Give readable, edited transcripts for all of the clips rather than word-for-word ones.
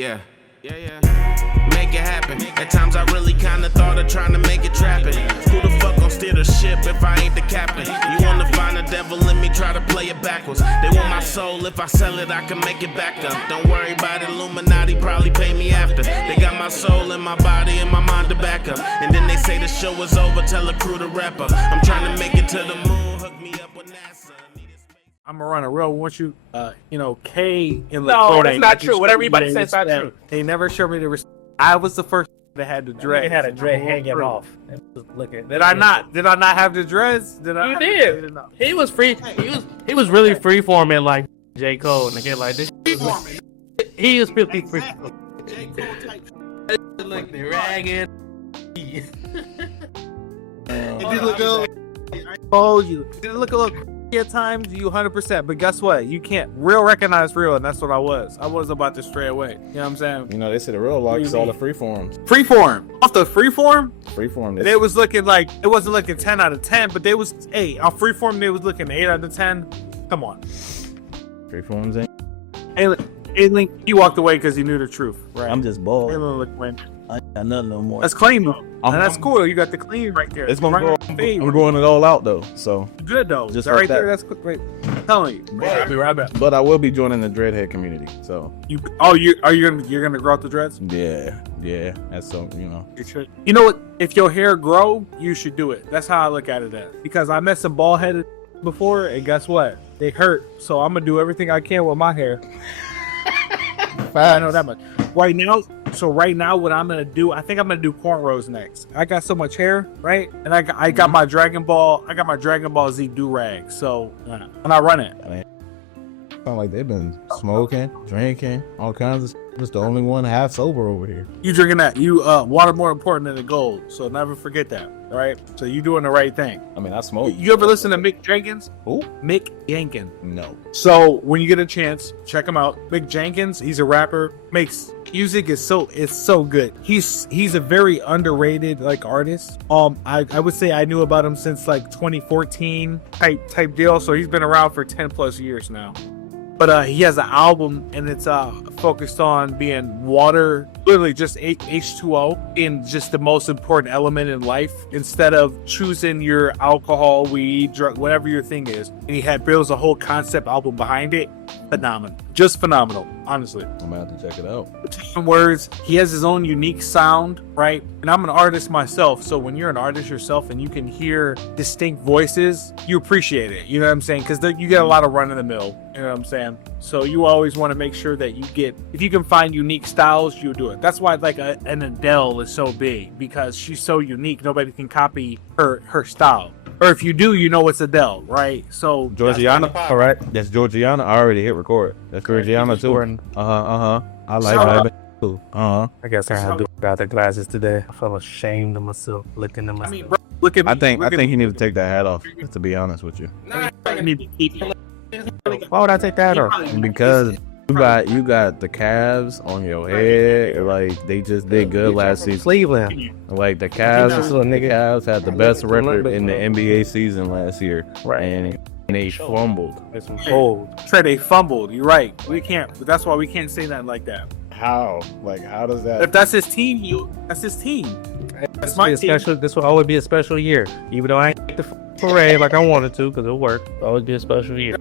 Yeah. Make it happen. At times I really kinda thought of trying to make it trapping. Who the fuck gon' steer the ship if I ain't the captain? You wanna find the devil in me, try to play it backwards. They want my soul, if I sell it, I can make it back up. Don't worry about it, Illuminati probably pay me after. They got my soul in my body and my mind to back up. And then they say the show is over, tell the crew to wrap up. I'm trying to make it to the moon, hook me up with NASA. I'm gonna run a real. Once you, K in the No, it's not true. Whatever everybody says is not true. They never showed me the respect. I was the first that had the dread. They had a dread hanging off. Did I not? Did I not have the dreads? Did I? You did. He was free. He was really free forming like J. Cole and again like this. He was pretty free. J. Cole type. Look, they're ragged. It did look good. Oh, you did it look a little at times. You 100%, but guess what? You can't real recognize real, and that's what I was. I was about to stray away. You know what I'm saying? You know, they said the real likes all the freeforms. Freeform off the freeform. Freeform. They was looking like it wasn't looking 10 out of 10, but they was on freeform. They was looking 8 out of 10. Come on, Freeforms ain't. Hey, Link, he walked away because he knew the truth. Right? I'm just bald. I ain't got nothing no more. That's clean though. And that's cool. You got the clean right there. It's gonna right go. I'm going it all out though. So good though. Just that right that. there. That's great. I'm telling you. I'll be right back. But I will be joining the dreadhead community. So you're gonna grow out the dreads? Yeah. That's so You should. You know what? If your hair grow, you should do it. That's how I look at it. Because I met some bald headed before, and guess what? They hurt. So I'm gonna do everything I can with my hair. I know that much. Right now, what I'm gonna do, I think I'm gonna do cornrows next. I got so much hair, right? And I got my Dragon Ball Z do rag. So and I run it. sound like they've been smoking, drinking, all kinds of. Just the only one half sober over here. You drinking that? You water more important than the gold. So never forget that. All right. So you doing the right thing. I mean, I smoke. You ever listen to Mick Jenkins? Who? Mick Jenkins. No. So when you get a chance, check him out. Mick Jenkins. He's a rapper. Makes music is so good. He's a very underrated artist. I would say I knew about him since 2014 type deal. So he's been around for 10 plus years now. But he has an album, and it's focused on being water, literally just H2O, in just the most important element in life. Instead of choosing your alcohol, weed, drug, whatever your thing is. And he builds a whole concept album behind it. Phenomenal. Just phenomenal, honestly. I'm going to have to check it out. In words, he has his own unique sound, right? And I'm an artist myself, so when you're an artist yourself and you can hear distinct voices, you appreciate it. You know what I'm saying? Because you get a lot of run-of-the-mill. You know what I'm saying? So you always want to make sure that if you can find unique styles, you do it. That's why an Adele is so big, because she's so unique. Nobody can copy her style. Or if you do, you know it's Adele, right? So Georgiana, all right. That's Georgiana. I already hit record. That's Georgiana too. I like that too. I guess I have to got the glasses today. I felt ashamed of myself looking at myself. I mean, bro, look at me. I think he needs to take that hat off. Just to be honest with you. I need to keep it. Why would I take that off? Because you got the Cavs on your head. Like they just did good last season. Cleveland. Like the Cavs had the best record in the NBA season last year. Right. And they fumbled. It's cold. Trey, they fumbled. You're right. We can't. That's why we can't say that like that. How? Like how does that? If that's his team, that's his team. That's my team. This will always be a special year, even though I ain't make the parade like I wanted to, because it'll work. It'll always be a special year.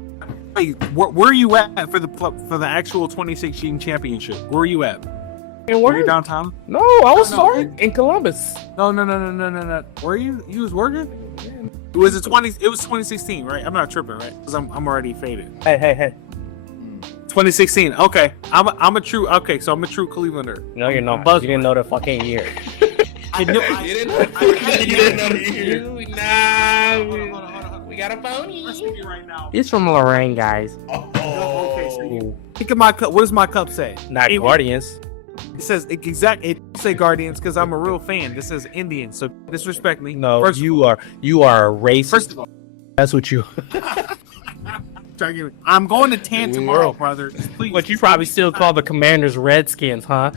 Hey, where are you at for the actual 2016 championship? Where are you at? Were you downtown? No, I was in Columbus. No. Were you? You was working? It was 2016, right? I'm not tripping, right? Because I'm already faded. Hey. 2016. Okay, I'm a true. Okay, so I'm a true Clevelander. No, you're not. You didn't know the fucking year. I know. You didn't know the year. Nah. We got a phony. Right now. It's from Lorraine, guys. Okay, so look at my cup. What does my cup say? Not Guardians. It says it say Guardians because I'm a real fan. This says Indians, so disrespect me. No, you are a racist. First of all, that's what you. I'm going to Tan tomorrow, brother. Please. But you probably still call the Commanders Redskins, huh?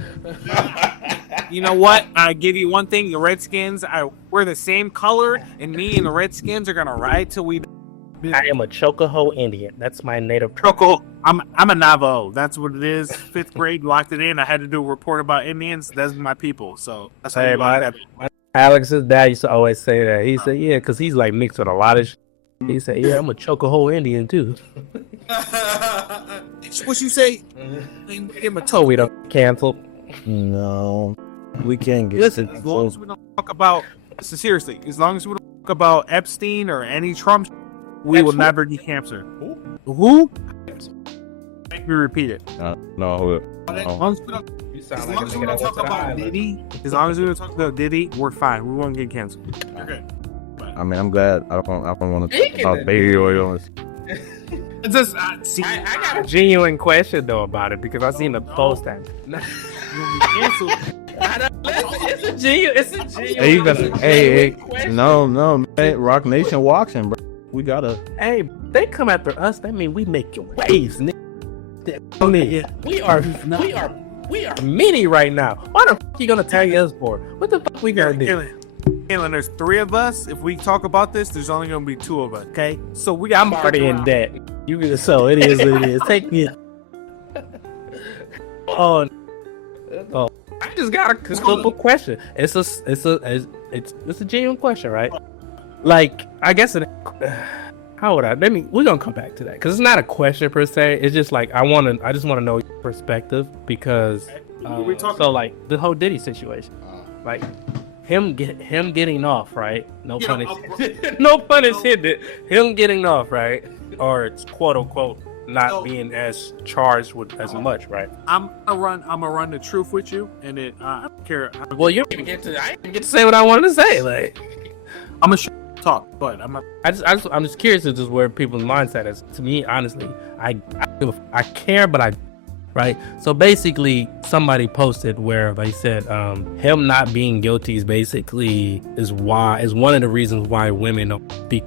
You know what? I give you one thing. The Redskins, we're the same color, and me and the Redskins are gonna ride till we. I am a Chocoho Indian. That's my native. Choco, I'm a Navajo. That's what it is. 5th grade, locked it in. I had to do a report about Indians. That's my people. So that's how Hey, you lock that. Alex's dad used to always say that. He said, yeah, because he's like mixed with a lot of He said, yeah, I'm a Chocoho Indian too. What you say? So we don't cancel. No, we can't get. Listen, as long as we don't talk about seriously, as long as we don't talk about Epstein or any Trump, we will never get cancer. Who? Make me repeat it. No. As long as we don't, You sound As like long a as nigga we that don't went talk to the about island. Diddy, as long as we don't talk about Diddy, we're fine. We won't get canceled. You're good. I mean, I'm glad. I don't want to talk about baby oil. It's just see, I got a genuine question though about it because I seen the post that. you'll be canceled. It's a genuine. It's a genuine. Hey, you gotta. Hey, question. no, man. Rock Nation watching, bro. We gotta. Hey, they come after us. That mean we make your waves, nigga. We are many right now. Why the fuck you gonna tag us for? What the fuck we gonna do? Caitlin, there's 3 of us. If we talk about this, there's only gonna be 2 of us. Okay, so we got. I'm already in debt. You so it is what it is. Take me. Oh, I just got a simple question. It's a genuine question, right? Like, I guess it. How would I? We're gonna come back to that because it's not a question per se. It's just like I just want to know your perspective because so like the whole Diddy situation, like him getting off, right? No pun intended. No pun intended. Him getting off, right? Or it's quote unquote not being as charged with as much, right? I'm gonna run the truth with you, and I don't care. Well, you didn't get to. I didn't get to say what I wanted to say. Like, I'm gonna talk, but I'm just curious as to where people's mindset is. To me, honestly, I care, but I right. So basically, somebody posted where they said him not being guilty is basically is one of the reasons why women don't speak.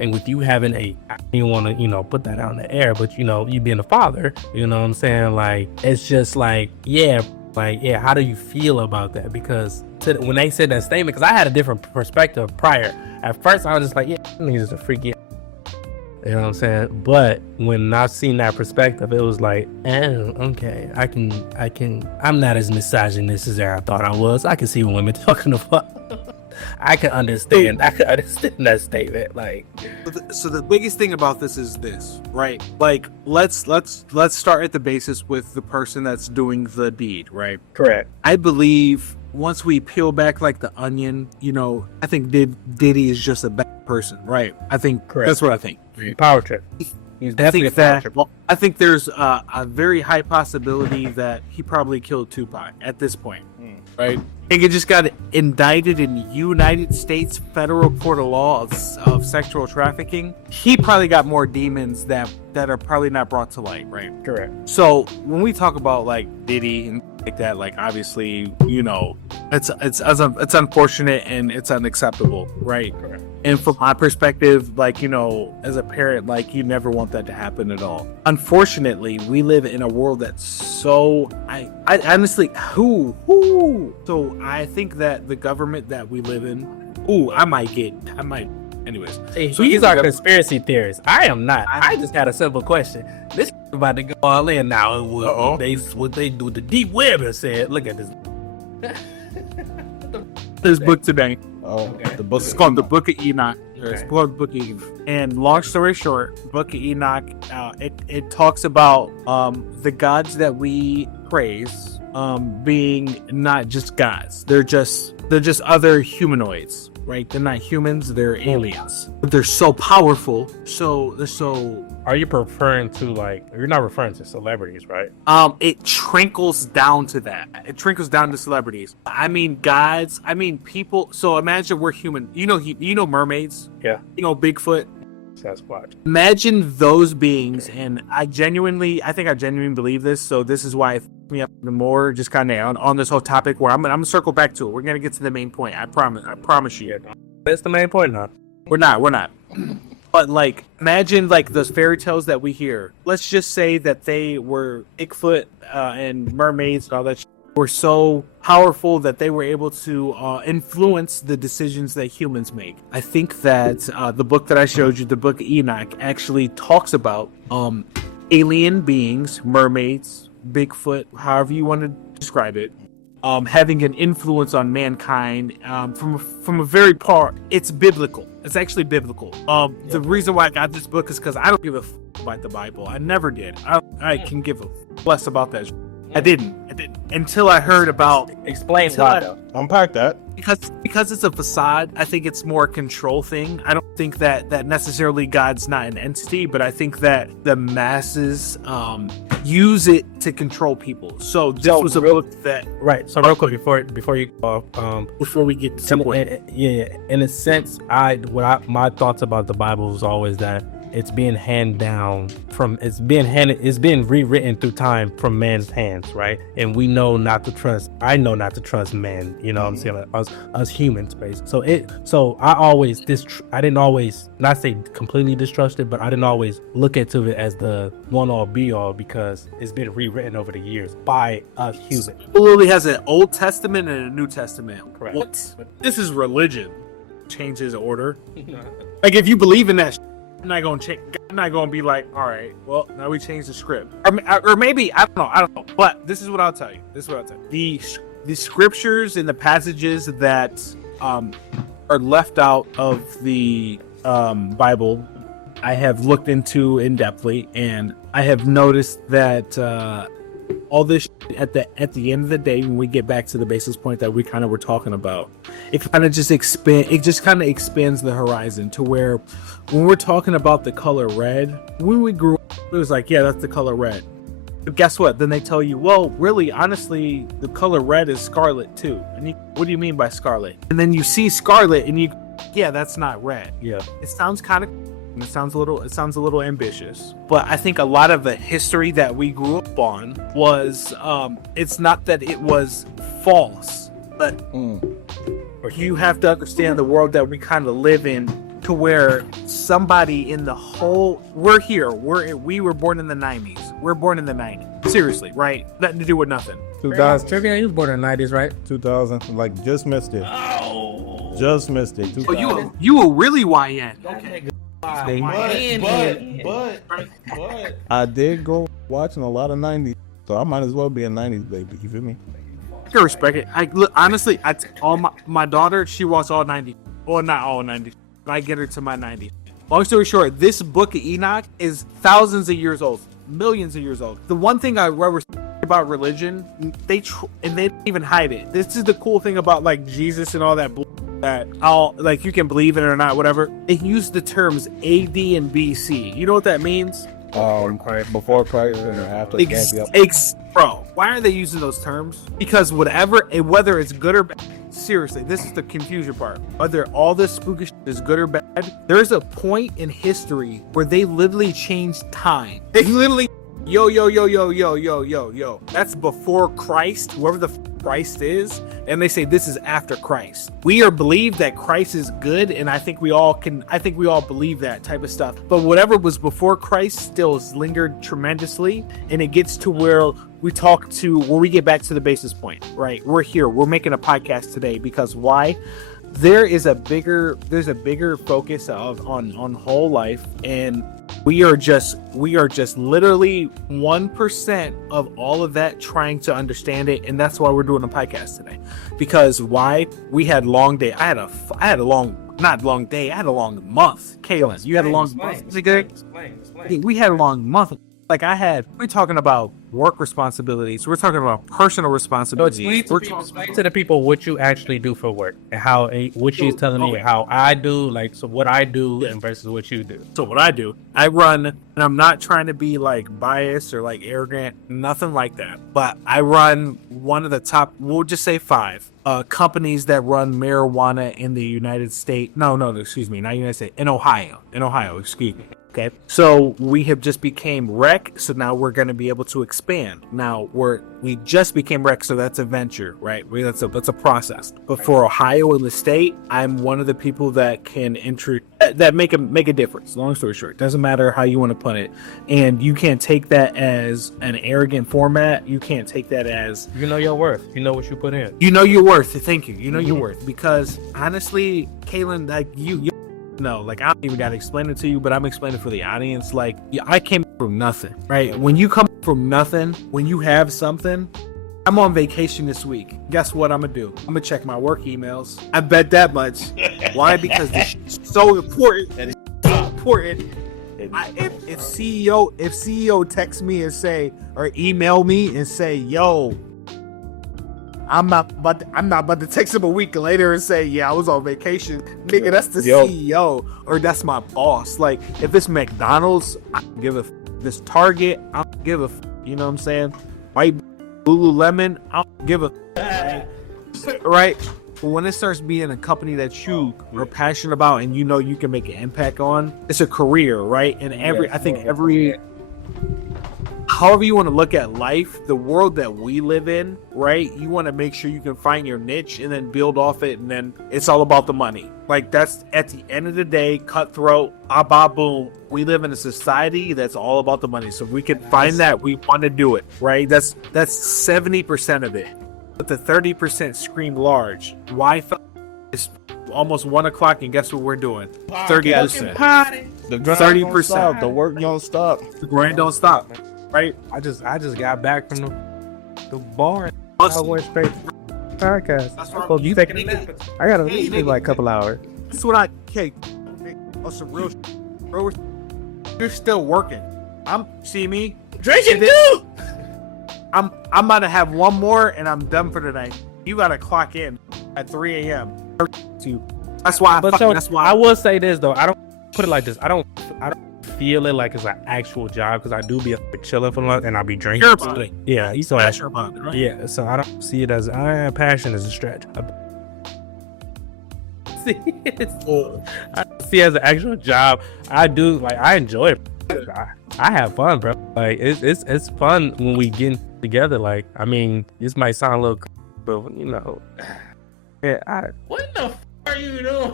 And with you having I don't want to put that out in the air, but you being a father, you know what I'm saying? Like it's just like how do you feel about that? Because when they said that statement, because I had a different perspective prior. At first, I was just like, yeah, he's just a freaky. You know what I'm saying? But when I've seen that perspective, it was like, okay, I can. I'm not as misogynist as I thought I was. I can see women talking about. I can understand. I can understand that statement. Like, so the biggest thing about this is this, right? Like, let's start at the basis with the person that's doing the deed, right? correct. I believe once we peel back like the onion, I think Diddy is just a bad person, right? I think Correct. That's what I think. Power trip. He's definitely a power trip. I think there's a very high possibility that he probably killed Tupac at this point, right? I think it just got indicted in United States Federal Court of Law of sexual trafficking. He probably got more demons that are probably not brought to light, right? Correct. So when we talk about like Diddy and like that, like obviously, it's unfortunate and it's unacceptable, right? Correct. And from my perspective, like, as a parent, like, you never want that to happen at all. Unfortunately, we live in a world that's so, I honestly, so I think that the government that we live in, anyways. So these are conspiracy theories. I am not. I just had a simple question. This is about to go all in now. What they do, the deep web and said, look at this. This book today. Oh, Okay. the book. It's called the Book of Enoch. Okay. It's called the Book of Enoch. And long story short, Book of Enoch, it talks about the gods that we praise being not just gods. They're just other humanoids, right? They're not humans. They're aliens. But they're so powerful. So Are you referring to you're not referring to celebrities, right? it trickles down to that. It trickles down to celebrities. I mean, gods. I mean, people. So imagine we're human. You know mermaids. Yeah. Bigfoot. Sasquatch. Imagine those beings, and I genuinely believe this. So this is why it f***ed me up even more. Just kind of on this whole topic where I'm gonna circle back to it. We're gonna get to the main point. I promise you. That's the main point now. We're not. But like, imagine like those fairy tales that we hear. Let's just say that they were Bigfoot and mermaids and all that. were so powerful that they were able to influence the decisions that humans make. I think that the book that I showed you, the book of Enoch, actually talks about alien beings, mermaids, Bigfoot, however you want to describe it, having an influence on mankind from a very part. It's biblical. It's actually biblical. The reason why I got this book is because I don't give a about the Bible. I never did. I can give a less about that. I didn't until I heard about. Explain why though. Unpack that. Because it's a facade. I think it's more a control thing. I don't think that necessarily God's not an entity, but I think that the masses use it to control people. So this was a book that right. So real quick before you before we get to in a sense, my thoughts about the Bible was always that it's being handed down it's being rewritten through time from man's hands, right? And we know not to trust. I know not to trust men. You know what I'm saying? Us humans, basically. So I didn't always, not say completely distrust it, but I didn't always look into it as the one all be all because it's been rewritten over the years by us humans. It literally has an Old Testament and a New Testament. Correct. What? This is religion. Changes order. Like if you believe in that. I'm not gonna change. I'm not gonna be like, all right, well, now we change the script, or maybe I don't know. But this is what I'll tell you. The scriptures and the passages that are left out of the Bible, I have looked into in depthly, and I have noticed that all this at the end of the day, when we get back to the basis point that we kind of were talking about, it kind of just expands the horizon to where when we're talking about the color red, when we grew up, it was like, yeah, that's the color red. But guess what? Then they tell you, well, really, honestly, the color red is scarlet too. And what do you mean by scarlet? And then you see scarlet and yeah, that's not red. Yeah. It sounds kind of, it sounds a little ambitious, but I think a lot of the history that we grew up on was, it's not that it was false, but you have to understand the world that we kind of live in, to where somebody in the whole, we were born in the 90s. We're born in the 90s. Seriously, right? Nothing to do with nothing. 2000, Trivia, he was born in the 90s, right? 2000, like just missed it. Oh. Just missed it. Oh, you were really YN. Okay. But I did go watching a lot of 90s, so I might as well be a 90s baby. You feel me? I can respect it. Honestly, my daughter, she watched all 90s. Well, not all 90s. I get her to my 90s. Long story short, this book of Enoch is thousands of years old, millions of years old. The one thing I remember about religion, they don't even hide it. This is the cool thing about like Jesus and all that that you can believe in it or not, whatever. They use the terms AD and BC. You know what that means? Before Christ and after. Bro, why are they using those terms? Because whether it's good or bad, seriously, this is the confusion part. Whether all this spooky shit is good or bad, there's a point in history where they literally changed time. They literally, yo. That's before Christ, whoever the Christ is, and they say this is after Christ. We are believed that Christ is good, and I think we all believe that type of stuff. But whatever was before Christ still has lingered tremendously, and it gets to where we get back to the basis point, right? We're here. We're making a podcast today because why? There's a bigger focus on whole life, and we are just literally 1% of all of that trying to understand it, and that's why we're doing a podcast today. Because why? We had long day. I had a long month. Kaylin, you had a long month. Is it good? Explain. We had a long month. We're talking about work responsibilities. We're talking about personal responsibilities. Explain to the people what you actually do for work and how what she's telling me how I do, so what I do and versus what you do. So what I do, I run, and I'm not trying to be like biased or like arrogant, nothing like that. But I run one of the top, we'll just say 5 companies that run marijuana in the United States. No, excuse me, not United States, in Ohio, excuse me. Okay, so we have just became rec, so now we're going to be able to expand. Now we just became rec, so that's a venture, right? That's a process. But for Ohio and the state, I'm one of the people that can make a difference. Long story short, doesn't matter how you want to put it, and you can't take that as an arrogant format. You can't take that as You know your worth. You know what you put in. you know your worth. Thank you. You know your worth, because honestly, Kaylin, like you know, like I don't even gotta explain it to you, but I'm explaining for the audience. Like I came from nothing, right? When you come from nothing, when you have something, I'm on vacation this week. Guess what I'm gonna do? I'm gonna check my work emails. I bet that much. Why? Because this shit's so important. It's so important. If CEO texts me and say, or email me and say, yo, I'm not about to text him a week later and say, yeah, I was on vacation. Nigga, that's the CEO, or that's my boss. Like, if it's McDonald's, I don't give a if it's Target, I don't give a you know what I'm saying? White Lululemon, I don't give a right? But when it starts being a company that you are passionate about and you know you can make an impact on, it's a career, right? And however you want to look at life, the world that we live in, right? You want to make sure you can find your niche and then build off it, and then it's all about the money. Like, that's at the end of the day, cutthroat, boom. We live in a society that's all about the money. So if we can find that, we want to do it, right? That's 70% of it. But the 30% scream large. Wi-Fi is almost 1 o'clock, and guess what we're doing? 30%. The grind 30%. don't stop. The work don't stop. The grind don't stop. Right? I just got back from the bar. I went straight to the podcast. That's what Oh, you taking a nap? I gotta leave in like a couple hours. That's what on some real bro, you're still working. See me Drinking too. I'm about to have one more and I'm done for today. You gotta clock in at 3 a.m. That's why I will say this though. I don't put it like this. I don't feel it like it's an actual job, because I do be chilling for lunch and I'll be drinking. Sure about it. Yeah, you saw Yeah, that. sure about it, right? Yeah, so I don't see it as passion as a stretch. I see it as an actual job. I do, like, I enjoy it. I have fun, bro. Like, it's fun when we get together. Like, I mean, this might sound a little, but you know, yeah. What the f are you doing?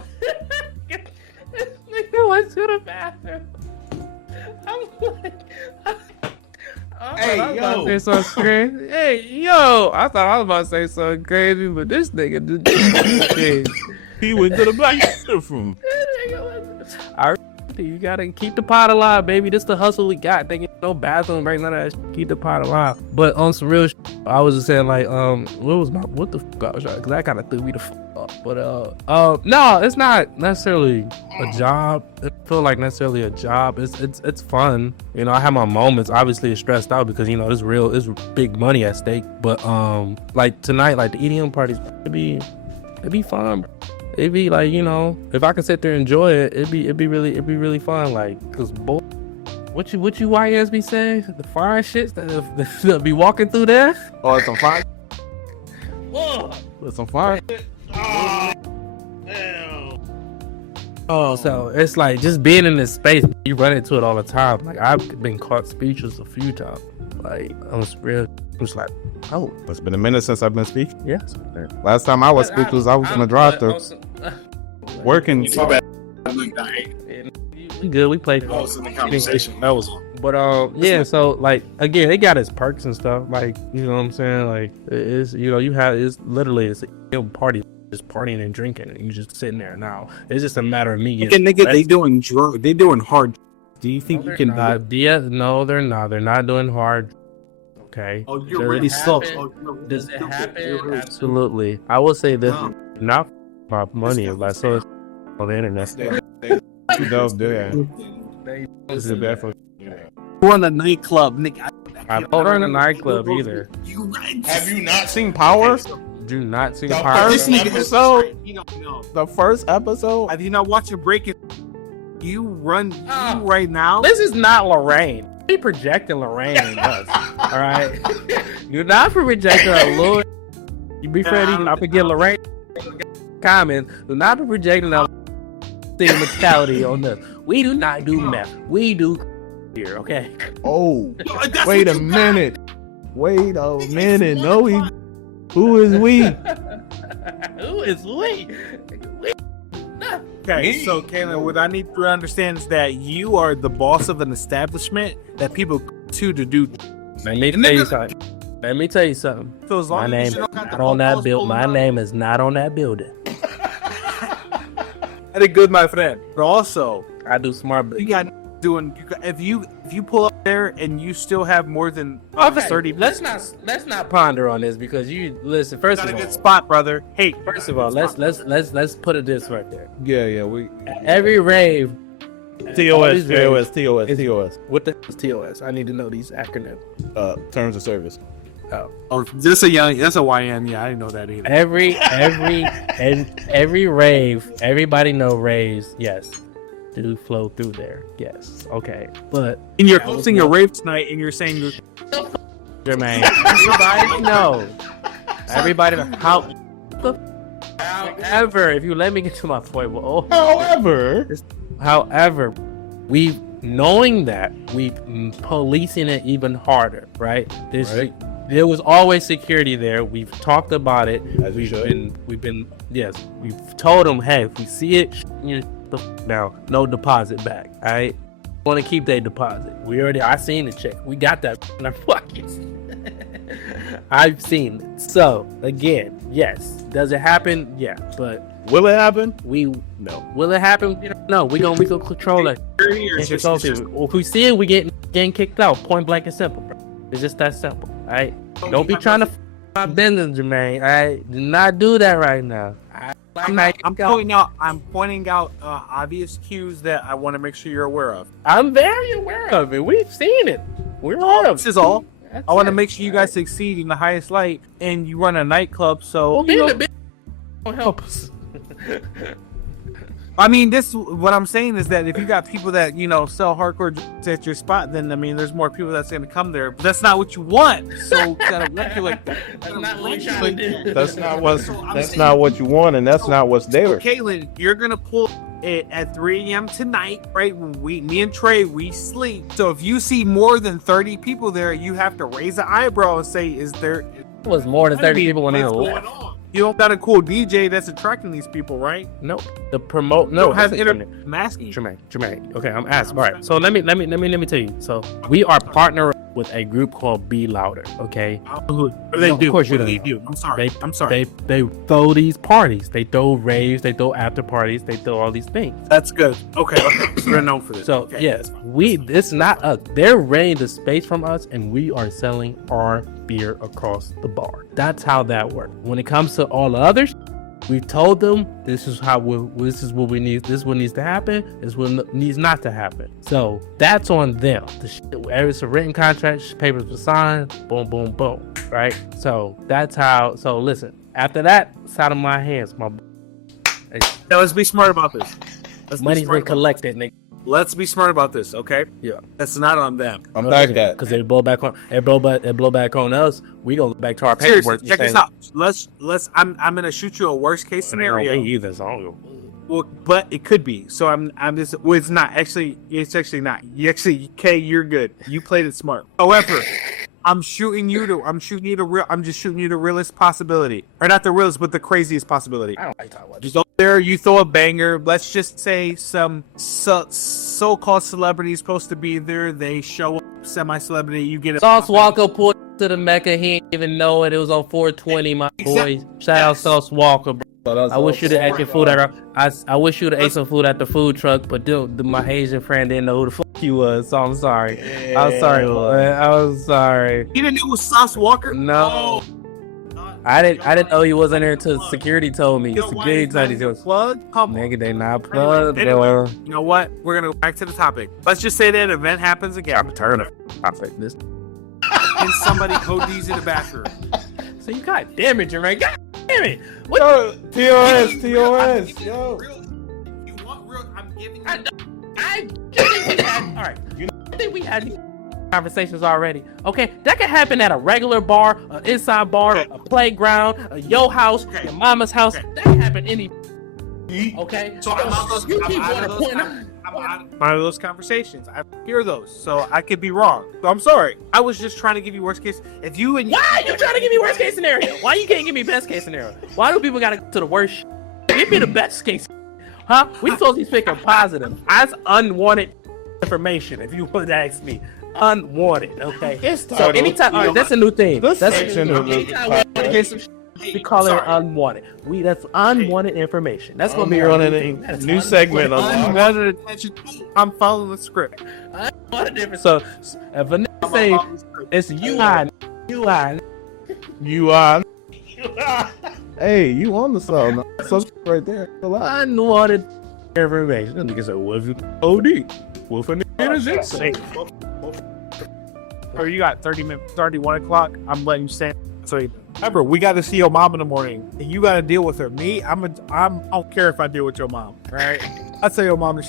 Nigga went to the bathroom. I'm like, Hey, yo. say something crazy. Hey, yo, I thought I was about to say something crazy, but this nigga did. He went to the bathroom. You gotta keep the pot alive, baby. This the hustle we got. They get no bathroom break, none of that shit. Keep the pot alive. But on some real shit, I was just saying, like, what the fuck I was trying, because that kind of threw me the fuck off. But no, it's not necessarily a job. It feel like necessarily a job. It's fun. You know, I have my moments. Obviously, it's stressed out because, you know, it's big money at stake. But like tonight, like the EDM parties, it'd be fun, bro. It'd be like, you know, if I could sit there and enjoy it, it'd be really fun. Like, cause boy, what you YS be saying? The fire shits that be walking through there. Oh, it's on fire. Whoa. It's on fire. Oh, so it's like just being in this space, you run into it all the time. Like, I've been caught speechless a few times. Like, I'm just like, oh, It's been a minute since I've been speaking. yes. Last time I was speechless, I was in the drive-thru working. My bad. We good. We played. I was in the conversation. That was all. But yeah, so like again, it got its perks and stuff. Like, you know what I'm saying? Like, it's, you know, it's literally a party, just partying and drinking, and you just sitting there. Now it's just a matter of me getting. They doing hard. Do you think you can? No, they're not. They're not doing hard. Okay. Oh, you're They're really slow. Does it happen? Absolutely. I will say this: not my money, like, so it's on the internet. You don't do that. This is bad for. We're in a nightclub, Nick. I don't run a nightclub either. Have you not Seen Power? Do not see The Power. first episode? The first episode? Have you not watched Breaking? You right now. This is not Lorraine. Be projecting Lorraine in us. All right. You're not for projecting a Lord. You be ready not forget Lorraine. Comment. Do not be projecting that mentality on this. We do not do meth. We do here, okay? Oh, wait a minute. Wait a minute. No, who is we? Who is we? Okay, so Kaylin, what I need to understand is that you are the boss of an establishment that people to do. Let me tell you something. Let me tell you something. So as long My as name you is don't got the not on that balls building. pulling My out- name is not on that building. That is good, my friend. But also, I do smart you business. got doing. If you pull up there and you still have more than Okay, 30, let's not ponder on this because you listen. First got of a good all, spot, brother. Hey, first of all, let's put it this right there. Yeah, we. Every rave. TOS. What the hell is TOS? I need to know these acronyms. Terms of service. oh, that's a YN. Yeah, I didn't know that either. Every rave, everybody know raves. Yes, do flow through there. Yes, okay, but And you're hosting a rave tonight, and you're saying you're Jermaine, everybody know. Everybody know how. However, if you let me get to my point, well, however, we knowing that we policing it even harder, right? There was always security there. We've talked about it. As we should. We've told them, hey, if we see it, now no deposit back. All right, want to keep their deposit. I seen the check. We got that in our pockets. I've seen it. So again, yes, does it happen? Yeah, but Will it happen? no. Will it happen? No. We gonna control it. If we see it, we getting kicked out. Point blank and simple, bro. It's just that simple. All right. Don't be trying to my business, Jermaine. All right. Do not do that right now. I'm pointing out obvious cues that I want to make sure you're aware of. I'm very aware of it. We've seen it. We're on it. This is all. That's I want to it. make sure you guys succeed in the highest light, and you run a nightclub. So Well, you know, being the bitch don't help us. I mean, this what I'm saying is that if you got people that sell hardcore drugs at your spot, then I mean, there's more people that's going to come there. But that's not what you want. So you gotta regulate that. That's not what we're trying to do. That's not what you want, and that's not what's there. Caitlin, you're gonna pull it at 3 a.m. tonight, right? When me and Trey, we sleep. So if you see more than 30 people there, you have to raise an eyebrow and say, "Is there?" It was more than 30 people in here. What's going on? You don't got a cool DJ that's attracting these people, right? Nope. The promote. You No. don't have listen, masking. Jermaine. Okay, I'm asking. All right. So let me tell you. So we are partnered with a group called Be Louder. Okay. What do they No, do? of course you What do don't they know. do? I'm sorry. I'm sorry. They throw these parties. They throw raves. They throw after parties. They throw all these things. That's good. Okay. We're known for this. So Okay, yes, that's fine. it's not us. They're renting the space from us, and we are selling our beer across the bar. That's how that works. When it comes to all the others, we've told them this is what we need. This is what needs to happen. This is what needs not to happen. So that's on them. It's a written contract. Papers were signed. Boom, boom, boom. Right. So that's how. So listen. After that, it's out of my hands. My Now, let's be smart about this. money's been collected, nigga. Let's be smart about this, okay? Yeah. That's not on them. I'm back at. Because they blow back on. They blow back on us. We go back to our Seriously, paperwork. check this out. Let's. I'm gonna shoot you a worst case scenario. Either, so I don't go. Well, but it could be. So I'm just. Well, it's not actually. It's actually not. Kay, you're good. You played it smart. However, I'm just shooting you the realest possibility, or not the realest, but the craziest possibility. I don't like talking about Just go there, you throw a banger. Let's just say some so-called celebrity is supposed to be there. They show up, semi-celebrity. You get a Sauce Walker pulled to the Mecca. He didn't even know it. It was on 420, my boy. Shout out Sauce Walker, bro. I wish you'd have ate your food at I wish you'd have ate some food at the food truck, but dude, my Asian friend didn't know who the fuck you was, so I'm sorry. I'm sorry, boy. I was sorry. You didn't know it was Sauce Walker? No. I didn't know he wasn't there until security told me. Security told me he was Plug? Come on. nigga, they not plugged. Anyway, you know what? We're gonna go back to the topic. Let's just say that an event happens again. I'm turning topic this. And somebody ODs in the bathroom. So you god damn it, Jermaine. God damn it. What? Yo, TOS. You want real? I'm giving you. I think we had, all right. I think we had these conversations already. Okay, that could happen at a regular bar, an inside bar, a playground, your house, your mama's house. That can happen any. Okay. So I'm out those. You I'm keep out wanting of to those point con- I'm One of those conversations. I hear those, so I could be wrong. So I'm sorry. I was just trying to give you worst case. If you and Why are you trying to give me worst case scenario? Why you can't give me best case scenario? Why do people gotta go to the worst? Give me the best case. Huh? We supposed to be speaking positive. That's unwanted information. If you would ask me, unwanted. Okay. So anytime, all right, that's a new thing. Anytime we get some shit, we call it unwanted. That's unwanted information. That's gonna be running a new segment on I'm following the script. So if a nigga say it's you are Hey, you on the song? So right there. unwanted information. That nigga said, "What if you OD? What if a nigga is Or you got 30 minutes, 31 o'clock. I'm letting you stand. So remember, we got to see your mom in the morning, and you got to deal with her. Me, I don't care if I deal with your mom. Right? I tell your mom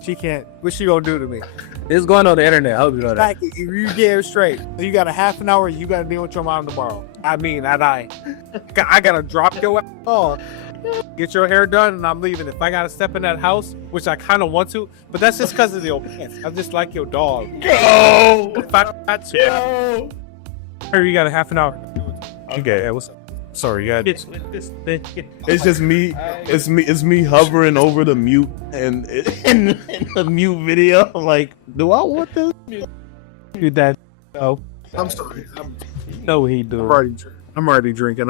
she can't. What she gonna do to me? It's going on the internet. I hope you know that. Like, you get her straight. You got a half an hour. You got to deal with your mom tomorrow. I gotta drop your ass off, get your hair done, and I'm leaving. If I gotta step in that house, which I kind of want to, but that's just because of your pants. I'm just like your dog. Go! If I got to, or you got a half an hour. Okay. Yeah, what's up? Sorry, you got it's just me. It's me hovering over the mute and in the mute video. I'm like, do I want this? Do that. Oh, I'm sorry. no, he do. I'm already drinking.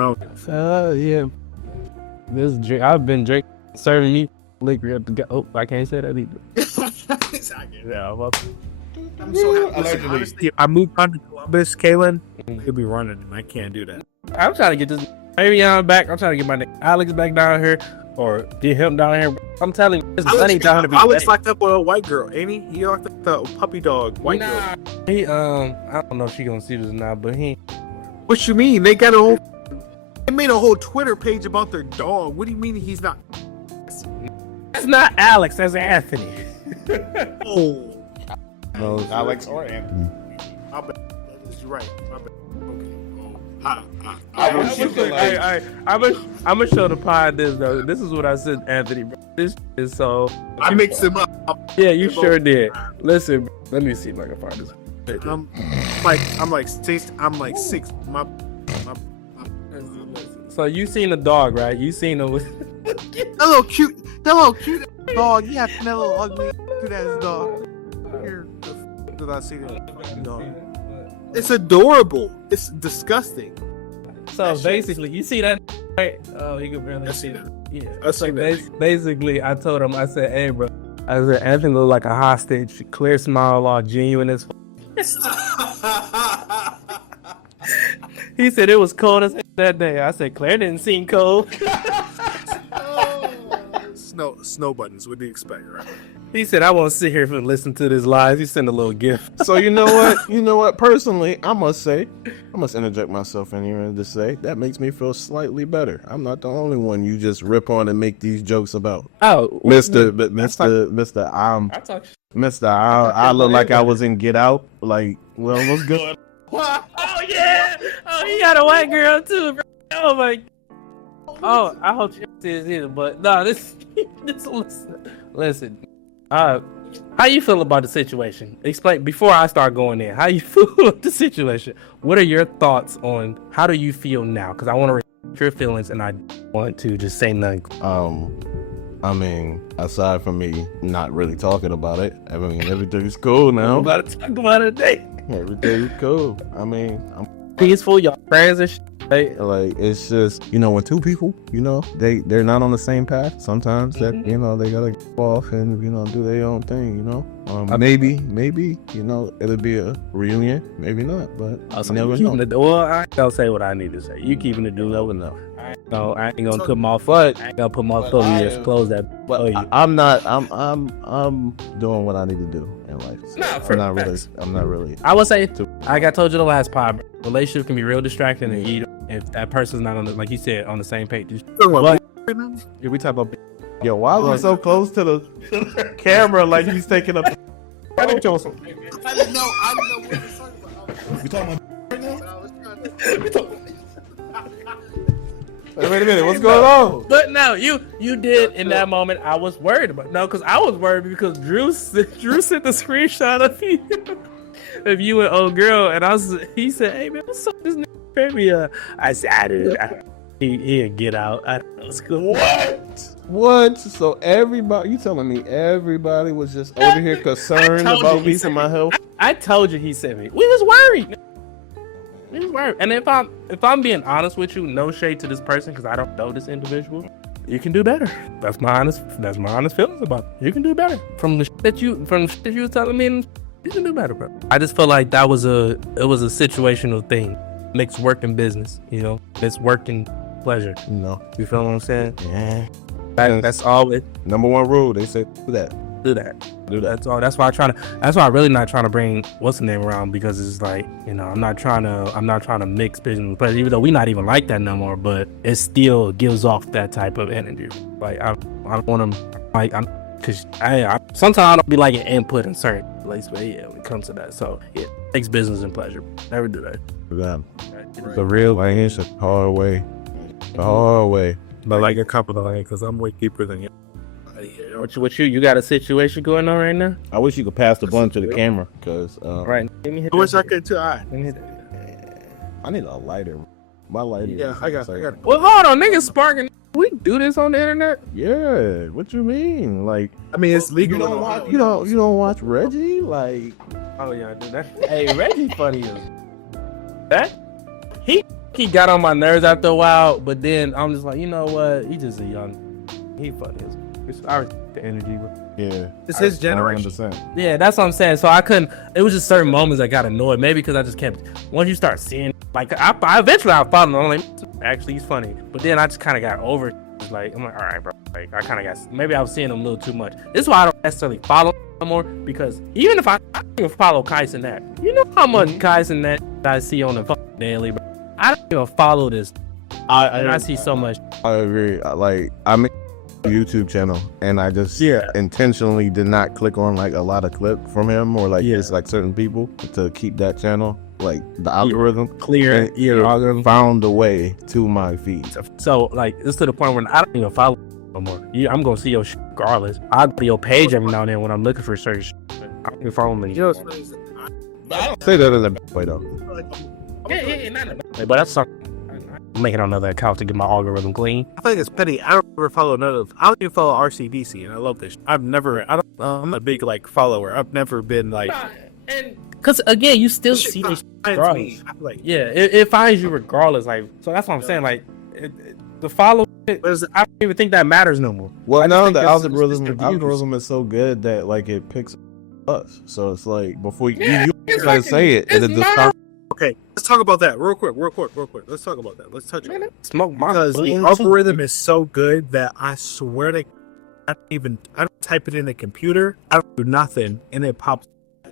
Yeah. This drink, I've been drinking, serving me liquor at the go. Oh, I can't say that either. Yeah, well, I'm so happy. Listen, honestly, I moved on to Columbus, Kalen. He'll be running, and I can't do that. I'm trying to get this baby on back. I'm trying to get my nigga Alex back down here, or get him down here. I'm telling you, there's plenty down here to be. Alex locked up with a white girl, ain't he? He locked up the puppy dog, white girl. He I don't know if she gonna see this or not, but he. What you mean? They got a whole. They made a whole Twitter page about their dog. What do you mean he's not? That's not Alex. That's Anthony. Oh, No, Alex or Anthony. I bet you're right. I bet. Okay. Oh, I'm gonna show the pod this though. This is what I said, Anthony. Bro. This is so. I mixed him up. Yeah, you sure did. Listen, let me see if I can find this. I'm like six. My. So you seen the dog, right? You seen him with That little cute dog. Yeah, that little ugly cute ass dog. Here, did I see that? No. It's adorable. It's disgusting. So basically, you see that, right? Oh, you can barely see it. Yeah. So basically, I told him, I said, "Hey, bro," I said, "Anthony look like a hostage. Clear smile, all genuine as." He said it was cold as that day. I said, "Claire didn't seem cold." Snow buttons. What do you expect, right? He said, "I won't sit here and listen to this lies." He sent a little gift. So you know what? You know what? Personally, I must interject myself in here and just say that makes me feel slightly better. I'm not the only one you just rip on and make these jokes about. Oh, Mister, I look like I was in Get Out. Like, well, what's good? Oh yeah! Oh, he got a white girl too, bro. Oh my. Oh, I hope you see this either. But no, this listen. How you feel about the situation? Explain before I start going in. How you feel about the situation? What are your thoughts on how do you feel now? Because I want to respect your feelings and I want to just say nothing. I mean, aside from me not really talking about it, I mean everything's cool now. I'm about to talk about it today. Everything's cool. I mean, I'm Peaceful, y'all friends and shit. Right? like it's just when two people, they're not on the same path. Sometimes that they gotta go off and do their own thing. Maybe it'll be a reunion. Maybe not, but Also, never you keeping know. the well, I ain't gonna say what I need to say. You keeping the dude never know. I ain't gonna put my foot. I ain't gonna put my foot in your clothes that. But I'm not. I'm doing what I need to do in life. So I'm not really. I would say, like I told you the last pod, relationship can be real distracting, and if that person's not on the, like you said, on the same page. If we talk about, why was he so close to the camera like he's taking up? I didn't know what to say about. We talking about right now? Wait a minute, what's going on? But no, you did in that moment. I was worried about because I was worried because Drew sent the screenshot of you and old girl, and he said, "Hey man, what's up this nigga baby?" I said, "I didn't." He'll get out. What? So everybody, you telling me everybody was just over here concerned about me and my health? I told you he sent me. We was worried. And if I'm being honest with you, no shade to this person because I don't know this individual. You can do better. That's my honest feelings about it. You can do better from the shit that you was telling me. You can do better, bro. I just feel like it was a situational thing. Mixed work and business, It's work and pleasure. You feel what I'm saying? Yeah. That's all it. Number one rule, they said do that. That's all. That's why I'm really not trying to bring what's the name around because it's like, I'm not trying to mix business with pleasure, even though we not even like that no more, but it still gives off that type of energy. Like I want them because I sometimes I don't be like an input in certain places, but yeah, when it comes to that, so yeah, makes business and pleasure. Never do that. The real like it's a hard way. The hard way. But like a couple of because I'm way deeper than you. What you got a situation going on right now? I wish you could pass the blunt to the camera, cause right. I wish I could too. I need a lighter. My lighter. Yeah, I got. Well, hold on, niggas sparking. We do this on the internet? Yeah. What you mean? Like, I mean, it's legal. You don't watch Reggie? Like, oh yeah, I do that. Hey, Reggie funny as that. He got on my nerves after a while, but then I'm just like, you know what? He just a young. He funny as. I respect the energy, bro. Yeah, it's his generation. 100%. Yeah, that's what I'm saying. So I couldn't. It was just certain moments I got annoyed. Maybe because I just kept. Once you start seeing, like, I eventually I followed him. I'm like, actually, he's funny. But then I just kind of got over it. Like, I'm like, all right, bro. Like, I kind of got. Maybe I was seeing him a little too much. This is why I don't necessarily follow him no more, because even if I don't even follow Kais and that, you know how much Kais and that I see on the fucking daily, bro. I don't even follow this. I see so much. I agree. Like, I make a YouTube channel, and I just intentionally did not click on like a lot of clips from him or like just like certain people to keep that channel like the algorithm clear. And, algorithm found a way to my feed. So like it's to the point where I don't even follow no more. I'm gonna see your shit regardless. I go to your page every now and then when I'm looking for certain shit. I don't even follow me. I don't say that in a bad way though. Yeah, not in a bad way, but that's something. I'm making another account to get my algorithm clean. I think it's petty. I don't ever follow none of. I don't even follow RCDC, and I love this. I'm a big like follower. I've never been like. And because again, you still see this regardless. Like, yeah, it finds you regardless. Like, so that's what I'm saying. Like, the follow. I don't even think that matters no more. Well, no, the algorithm is so good that like it picks us. So it's like before you try to say it, and it just. Okay, let's talk about that real quick. Let's talk about that. Let's touch it. Smoke my because the algorithm is so good that I swear to I don't type it in the computer. I don't do nothing, and it pops.